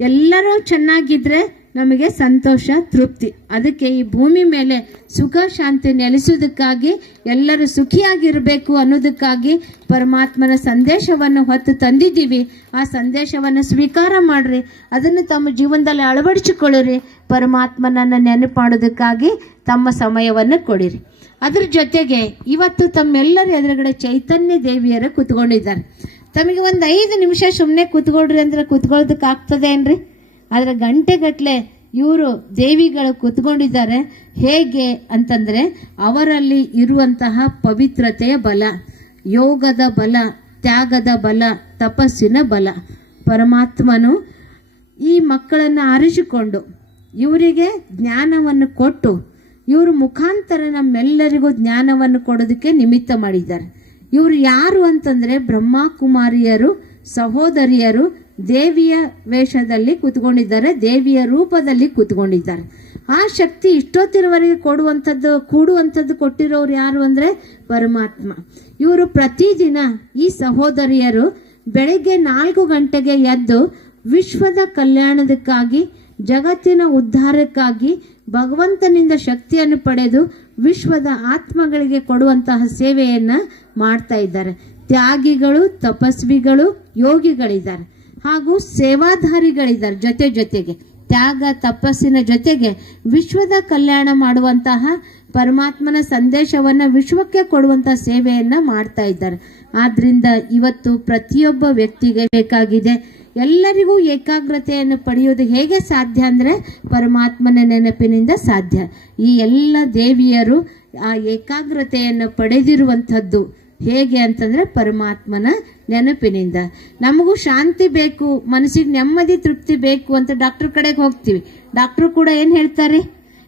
ಎಲ್ಲರೂ ಚೆನ್ನಾಗಿದ್ರೆ ನಮಗೆ ಸಂತೋಷ, ತೃಪ್ತಿ. ಅದಕ್ಕೆ ಈ ಭೂಮಿ ಮೇಲೆ ಸುಖ, ಶಾಂತಿ ನೆಲೆಸೋದಕ್ಕಾಗಿ ಎಲ್ಲರೂ ಸುಖಿಯಾಗಿರಬೇಕು ಅನ್ನೋದಕ್ಕಾಗಿ ಪರಮಾತ್ಮನ ಸಂದೇಶವನ್ನು ಹೊತ್ತು ತಂದಿದ್ದೀವಿ. ಆ ಸಂದೇಶವನ್ನು ಸ್ವೀಕಾರ ಮಾಡ್ರಿ. ಅದನ್ನು ತಮ್ಮ ಜೀವನದಲ್ಲಿ ಅಳವಡಿಸಿಕೊಳ್ಳಿರಿ. ಪರಮಾತ್ಮನನ್ನು ನೆನಪು ಮಾಡೋದಕ್ಕಾಗಿ ತಮ್ಮ ಸಮಯವನ್ನು ಕೊಡಿರಿ. ಅದ್ರ ಜೊತೆಗೆ ಇವತ್ತು ತಮ್ಮೆಲ್ಲರ ಎದುರುಗಡೆ ಚೈತನ್ಯ ದೇವಿಯರು ಕೂತ್ಕೊಂಡಿದ್ದಾರೆ. ತಮಗೆ ಒಂದು ಐದು ನಿಮಿಷ ಸುಮ್ಮನೆ ಕೂತ್ಕೊಳ್ರಿ ಅಂದ್ರೆ ಕೂತ್ಕೊಳ್ಳೋದಕ್ಕೆ ಆಗ್ತದೆ ಏನ್ರಿ? ಆದರೆ ಗಂಟೆಗಟ್ಟಲೆ ಇವರು ದೇವಿಗಳು ಕೂತ್ಕೊಂಡಿದ್ದಾರೆ. ಹೇಗೆ ಅಂತಂದ್ರೆ ಅವರಲ್ಲಿ ಇರುವಂತಹ ಪವಿತ್ರತೆಯ ಬಲ, ಯೋಗದ ಬಲ, ತ್ಯಾಗದ ಬಲ, ತಪಸ್ಸಿನ ಬಲ. ಪರಮಾತ್ಮನು ಈ ಮಕ್ಕಳನ್ನು ಆರಿಸಿಕೊಂಡು ಇವರಿಗೆ ಜ್ಞಾನವನ್ನು ಕೊಟ್ಟು ಇವರು ಮುಖಾಂತರ ನಮ್ಮೆಲ್ಲರಿಗೂ ಜ್ಞಾನವನ್ನು ಕೊಡೋದಕ್ಕೆ ನಿಮಿತ್ತ ಮಾಡಿದ್ದಾರೆ. ಇವರು ಯಾರು ಅಂತಂದ್ರೆ ಬ್ರಹ್ಮಕುಮಾರಿಯರು, ಸಹೋದರಿಯರು, ದೇವಿಯ ವೇಷದಲ್ಲಿ ಕೂತ್ಕೊಂಡಿದ್ದಾರೆ, ದೇವಿಯ ರೂಪದಲ್ಲಿ ಕೂತ್ಕೊಂಡಿದ್ದಾರೆ. ಆ ಶಕ್ತಿ ಇಷ್ಟೊತ್ತಿನವರೆಗೆ ಕೊಡುವಂಥದ್ದು, ಕೂಡುವಂಥದ್ದು ಕೊಟ್ಟಿರೋರು ಯಾರು ಅಂದ್ರೆ ಪರಮಾತ್ಮ. ಇವರು ಪ್ರತಿದಿನ ಈ ಸಹೋದರಿಯರು ಬೆಳಗ್ಗೆ ನಾಲ್ಕು ಗಂಟೆಗೆ ಎದ್ದು ವಿಶ್ವದ ಕಲ್ಯಾಣದಕ್ಕಾಗಿ, ಜಗತ್ತಿನ ಉದ್ಧಾರಕ್ಕಾಗಿ ಭಗವಂತನಿಂದ ಶಕ್ತಿಯನ್ನು ಪಡೆದು ವಿಶ್ವದ ಆತ್ಮಗಳಿಗೆ ಕೊಡುವಂತಹ ಸೇವೆಯನ್ನು ಮಾಡ್ತಾ ಇದ್ದಾರೆ. ತ್ಯಾಗಿಗಳು, ತಪಸ್ವಿಗಳು, ಯೋಗಿಗಳಿದ್ದಾರೆ. ಹಾಗೂ ಸೇವಾಧಾರಿಗಳಿದ್ದಾರೆ ಜೊತೆ ಜೊತೆಗೆ. ತ್ಯಾಗ, ತಪಸ್ಸಿನ ಜೊತೆಗೆ ವಿಶ್ವದ ಕಲ್ಯಾಣ ಮಾಡುವಂತಹ ಪರಮಾತ್ಮನ ಸಂದೇಶವನ್ನ ವಿಶ್ವಕ್ಕೆ ಕೊಡುವಂತಹ ಸೇವೆಯನ್ನು ಮಾಡ್ತಾ ಇದ್ದಾರೆ. ಆದ್ದರಿಂದ ಇವತ್ತು ಪ್ರತಿಯೊಬ್ಬ ವ್ಯಕ್ತಿಗೆ ಬೇಕಾಗಿದೆ ಎಲ್ಲರಿಗೂ ಏಕಾಗ್ರತೆಯನ್ನು ಪಡೆಯೋದು ಹೇಗೆ ಸಾಧ್ಯ ಅಂದರೆ ಪರಮಾತ್ಮನ ನೆನಪಿನಿಂದ ಸಾಧ್ಯ. ಈ ಎಲ್ಲ ದೇವಿಯರು ಆ ಏಕಾಗ್ರತೆಯನ್ನು ಪಡೆದಿರುವಂಥದ್ದು ಹೇಗೆ ಅಂತಂದರೆ ಪರಮಾತ್ಮನ ನೆನಪಿನಿಂದ. ನಮಗೂ ಶಾಂತಿ ಬೇಕು, ಮನಸ್ಸಿಗೆ ನೆಮ್ಮದಿ, ತೃಪ್ತಿ ಬೇಕು ಅಂತ ಡಾಕ್ಟ್ರ್ ಕಡೆಗೆ ಹೋಗ್ತೀವಿ. ಡಾಕ್ಟ್ರು ಕೂಡ ಏನು ಹೇಳ್ತಾರೆ?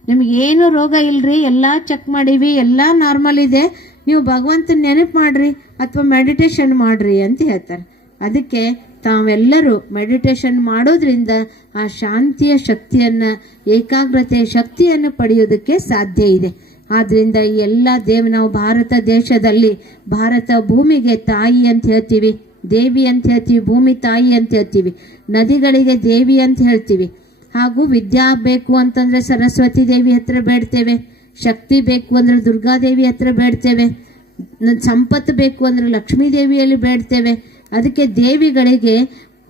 ನಿಮ್ಗೆ ಏನು ರೋಗ ಇಲ್ಲರಿ ಎಲ್ಲ ಚೆಕ್ ಮಾಡೀವಿ, ಎಲ್ಲ ನಾರ್ಮಲ್ ಇದೆ. ನೀವು ಭಗವಂತನ ನೆನಪು ಮಾಡಿರಿ ಅಥವಾ ಮೆಡಿಟೇಷನ್ ಮಾಡಿರಿ ಅಂತ ಹೇಳ್ತಾರೆ. ಅದಕ್ಕೆ ತಾವೆಲ್ಲರೂ ಮೆಡಿಟೇಷನ್ ಮಾಡೋದ್ರಿಂದ ಆ ಶಾಂತಿಯ ಶಕ್ತಿಯನ್ನು, ಏಕಾಗ್ರತೆಯ ಶಕ್ತಿಯನ್ನು ಪಡೆಯೋದಕ್ಕೆ ಸಾಧ್ಯ ಇದೆ. ಆದ್ದರಿಂದ ಈ ಎಲ್ಲ ದೇವ, ನಾವು ಭಾರತ ದೇಶದಲ್ಲಿ, ಭಾರತ ಭೂಮಿಗೆ ತಾಯಿ ಅಂತ ಹೇಳ್ತೀವಿ, ದೇವಿ ಅಂತ ಹೇಳ್ತೀವಿ, ಭೂಮಿ ತಾಯಿ ಅಂತ ಹೇಳ್ತೀವಿ, ನದಿಗಳಿಗೆ ದೇವಿ ಅಂತ ಹೇಳ್ತೀವಿ. ಹಾಗೂ ವಿದ್ಯಾ ಬೇಕು ಅಂತಂದ್ರೆ ಸರಸ್ವತಿ ದೇವಿ ಹತ್ರ ಬೇಡ್ತೇವೆ, ಶಕ್ತಿ ಬೇಕು ಅಂದ್ರೆ ದುರ್ಗಾದೇವಿ ಹತ್ರ ಬೇಡ್ತೇವೆ ಸಂಪತ್ತು ಬೇಕು ಅಂದ್ರೆ ಲಕ್ಷ್ಮೀ ದೇವಿಯಲ್ಲಿ ಬೇಡ್ತೇವೆ ಅದಕ್ಕೆ ದೇವಿಗಳಿಗೆ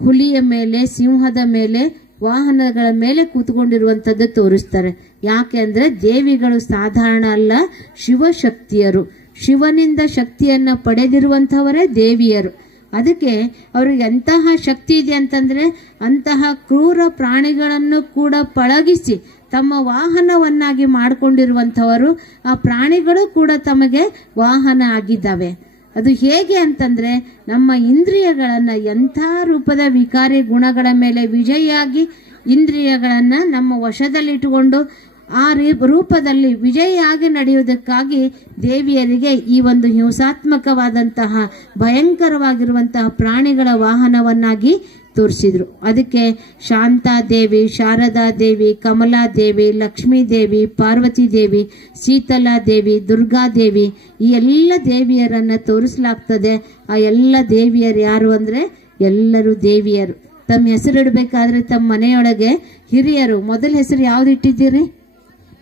ಹುಲಿಯ ಮೇಲೆ, ಸಿಂಹದ ಮೇಲೆ, ವಾಹನಗಳ ಮೇಲೆ ಕೂತ್ಕೊಂಡಿರುವಂಥದ್ದು ತೋರಿಸ್ತಾರೆ. ಯಾಕೆ ಅಂದರೆ ದೇವಿಗಳು ಸಾಧಾರಣ ಅಲ್ಲ, ಶಿವಶಕ್ತಿಯರು. ಶಿವನಿಂದ ಶಕ್ತಿಯನ್ನು ಪಡೆದಿರುವಂಥವರೇ ದೇವಿಯರು. ಅದಕ್ಕೆ ಅವರು ಎಂತಹ ಶಕ್ತಿ ಇದೆ ಅಂತಂದರೆ ಅಂತಹ ಕ್ರೂರ ಪ್ರಾಣಿಗಳನ್ನು ಕೂಡ ಪಳಗಿಸಿ ತಮ್ಮ ವಾಹನವನ್ನಾಗಿ ಮಾಡಿಕೊಂಡಿರುವಂಥವರು, ಆ ಪ್ರಾಣಿಗಳು ಕೂಡ ತಮಗೆ ವಾಹನ ಆಗಿದ್ದಾವೆ. ಅದು ಹೇಗೆ ಅಂತಂದರೆ ನಮ್ಮ ಇಂದ್ರಿಯಗಳನ್ನು ಎಂಥ ರೂಪದ ವಿಕಾರಿ ಗುಣಗಳ ಮೇಲೆ ವಿಜಯಿಯಾಗಿ ಇಂದ್ರಿಯಗಳನ್ನು ನಮ್ಮ ವಶದಲ್ಲಿಟ್ಟುಕೊಂಡು ಆ ರೂಪದಲ್ಲಿ ವಿಜಯಿಯಾಗಿ ನಡೆಯುವುದಕ್ಕಾಗಿ ದೇವಿಯರಿಗೆ ಈ ಒಂದು ಹಿಂಸಾತ್ಮಕವಾದಂತಹ ಭಯಂಕರವಾಗಿರುವಂತಹ ಪ್ರಾಣಿಗಳ ವಾಹನವನ್ನಾಗಿ ತೋರಿಸಿದ್ರು. ಅದಕ್ಕೆ ಶಾಂತಾದೇವಿ ಶಾರದಾ ದೇವಿ ಕಮಲಾದೇವಿ ಲಕ್ಷ್ಮೀ ದೇವಿ, ಪಾರ್ವತಿ ದೇವಿ, ಶೀತಲಾ ದೇವಿ ದುರ್ಗಾದೇವಿ ಈ ಎಲ್ಲ ದೇವಿಯರನ್ನ ತೋರಿಸಲಾಗ್ತದೆ. ಆ ಎಲ್ಲ ದೇವಿಯರು ಯಾರು ಅಂದ್ರೆ ಎಲ್ಲರೂ ದೇವಿಯರು. ತಮ್ಮ ಹೆಸರಿಡಬೇಕಾದ್ರೆ ತಮ್ಮ ಮನೆಯೊಳಗೆ ಹಿರಿಯರು. ಮೊದಲ ಹೆಸರು ಯಾವ್ದು ಇಟ್ಟಿದ್ದೀರಿ?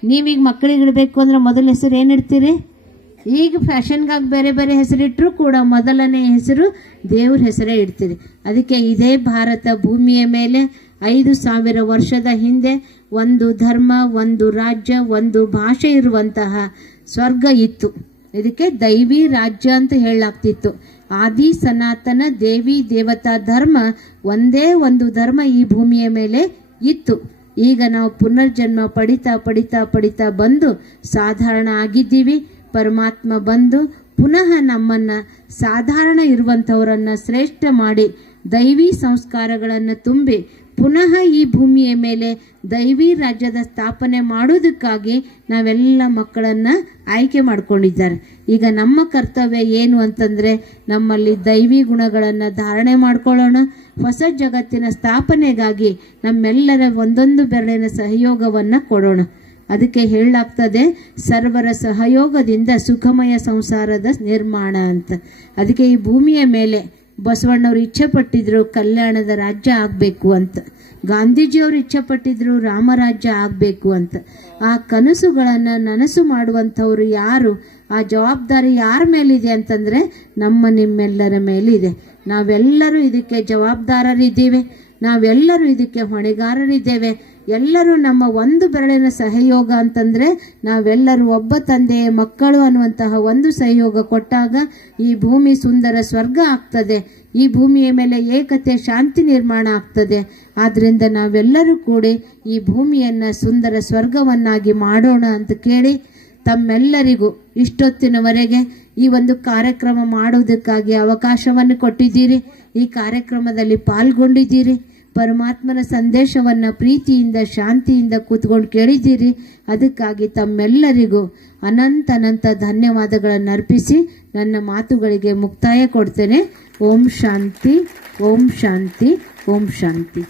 ನೀವೀಗ ಮಕ್ಕಳಿಗೆ ಇಡಬೇಕು ಅಂದ್ರೆ ಮೊದಲ ಹೆಸರು ಏನಿಡ್ತೀರಿ ಈಗ ಫ್ಯಾಷನ್ಗಾಗಿ ಬೇರೆ ಬೇರೆ ಹೆಸರಿಟ್ಟರು ಕೂಡ ಮೊದಲನೇ ಹೆಸರು ದೇವ್ರ ಹೆಸರೇ ಇಡ್ತೀರಿ. ಅದಕ್ಕೆ ಇದೇ ಭಾರತ ಭೂಮಿಯ ಮೇಲೆ ಐದು ಸಾವಿರ ವರ್ಷದ ಹಿಂದೆ ಒಂದು ಧರ್ಮ, ಒಂದು ರಾಜ್ಯ, ಒಂದು ಭಾಷೆ ಇರುವಂತಹ ಸ್ವರ್ಗ ಇತ್ತು. ಇದಕ್ಕೆ ದೈವಿ ರಾಜ್ಯ ಅಂತ ಹೇಳಲಾಗ್ತಿತ್ತು. ಆದಿ ಸನಾತನ ದೇವಿ ದೇವತಾ ಧರ್ಮ ಒಂದೇ ಒಂದು ಧರ್ಮ ಈ ಭೂಮಿಯ ಮೇಲೆ ಇತ್ತು. ಈಗ ನಾವು ಪುನರ್ಜನ್ಮ ಪಡಿತಾ ಪಡಿತಾ ಪಡಿತಾ ಬಂದು ಸಾಧಾರಣ ಆಗಿದ್ದೀವಿ. ಪರಮಾತ್ಮ ಬಂದು ಪುನಃ ನಮ್ಮನ್ನ ಸಾಧಾರಣ ಇರುವಂಥವರನ್ನು ಶ್ರೇಷ್ಠ ಮಾಡಿ ದೈವಿ ಸಂಸ್ಕಾರಗಳನ್ನು ತುಂಬಿ ಪುನಃ ಈ ಭೂಮಿಯ ಮೇಲೆ ದೈವಿ ರಾಜ್ಯದ ಸ್ಥಾಪನೆ ಮಾಡುವುದಕ್ಕಾಗಿ ನಾವೆಲ್ಲ ಮಕ್ಕಳನ್ನ ಆಯ್ಕೆ ಮಾಡ್ಕೊಂಡಿದ್ದಾರೆ. ಈಗ ನಮ್ಮ ಕರ್ತವ್ಯ ಏನು ಅಂತಂದ್ರೆ ನಮ್ಮಲ್ಲಿ ದೈವಿ ಗುಣಗಳನ್ನು ಧಾರಣೆ ಮಾಡ್ಕೊಳ್ಳೋಣ. ಹೊಸ ಜಗತ್ತಿನ ಸ್ಥಾಪನೆಗಾಗಿ ನಮ್ಮೆಲ್ಲರ ಒಂದೊಂದು ಬೆರಳಿನ ಸಹಯೋಗವನ್ನ ಕೊಡೋಣ. ಅದಕ್ಕೆ ಹೇಳಲಾಗ್ತದೆ, ಸರ್ವರ ಸಹಯೋಗದಿಂದ ಸುಖಮಯ ಸಂಸಾರದ ನಿರ್ಮಾಣ ಅಂತ. ಅದಕ್ಕೆ ಈ ಭೂಮಿಯ ಮೇಲೆ ಬಸವಣ್ಣವ್ರು ಇಚ್ಛೆ ಪಟ್ಟಿದ್ರು ಕಲ್ಯಾಣದ ರಾಜ್ಯ ಆಗಬೇಕು ಅಂತ. ಗಾಂಧೀಜಿಯವರು ಇಚ್ಛೆ ಪಟ್ಟಿದ್ರು ರಾಮರಾಜ್ಯ ಆಗಬೇಕು ಅಂತ. ಆ ಕನಸುಗಳನ್ನು ನನಸು ಮಾಡುವಂಥವ್ರು ಯಾರು, ಆ ಜವಾಬ್ದಾರಿ ಯಾರ ಮೇಲಿದೆ ಅಂತಂದರೆ ನಮ್ಮ ನಿಮ್ಮೆಲ್ಲರ ಮೇಲಿದೆ. ನಾವೆಲ್ಲರೂ ಇದಕ್ಕೆ ಜವಾಬ್ದಾರರಿದ್ದೀವಿ. ನಾವೆಲ್ಲರೂ ಇದಕ್ಕೆ ಹೊಣೆಗಾರರಿದ್ದೇವೆ. ಎಲ್ಲರೂ ನಮ್ಮ ಒಂದು ಬೆರಳಿನ ಸಹಯೋಗ ಅಂತಂದರೆ ನಾವೆಲ್ಲರೂ ಒಬ್ಬ ತಂದೆಯ ಮಕ್ಕಳು ಅನ್ನುವಂತಹ ಒಂದು ಸಹಯೋಗ ಕೊಟ್ಟಾಗ ಈ ಭೂಮಿ ಸುಂದರ ಸ್ವರ್ಗ ಆಗ್ತದೆ. ಈ ಭೂಮಿಯ ಮೇಲೆ ಏಕತೆ, ಶಾಂತಿ ನಿರ್ಮಾಣ ಆಗ್ತದೆ. ಆದ್ದರಿಂದ ನಾವೆಲ್ಲರೂ ಕೂಡಿ ಈ ಭೂಮಿಯನ್ನು ಸುಂದರ ಸ್ವರ್ಗವನ್ನಾಗಿ ಮಾಡೋಣ ಅಂತ ಕೇಳಿ ತಮ್ಮೆಲ್ಲರಿಗೂ ಇಷ್ಟೊತ್ತಿನವರೆಗೆ ಈ ಒಂದು ಕಾರ್ಯಕ್ರಮ ಮಾಡುವುದಕ್ಕಾಗಿ ಅವಕಾಶವನ್ನು ಕೊಟ್ಟಿದ್ದೀರಿ. ಈ ಕಾರ್ಯಕ್ರಮದಲ್ಲಿ ಪಾಲ್ಗೊಂಡಿದ್ದೀರಿ. ಪರಮಾತ್ಮನ ಸಂದೇಶವನ್ನು ಪ್ರೀತಿಯಿಂದ, ಶಾಂತಿಯಿಂದ ಕೂತ್ಕೊಂಡು ಕೇಳಿದ್ದೀರಿ. ಅದಕ್ಕಾಗಿ ತಮ್ಮೆಲ್ಲರಿಗೂ ಅನಂತ ಅನಂತ ಧನ್ಯವಾದಗಳನ್ನು ಅರ್ಪಿಸಿ ನನ್ನ ಮಾತುಗಳಿಗೆ ಮುಕ್ತಾಯ ಕೊಡ್ತೇನೆ. ಓಂ ಶಾಂತಿ ಓಂ ಶಾಂತಿ ಓಂ ಶಾಂತಿ.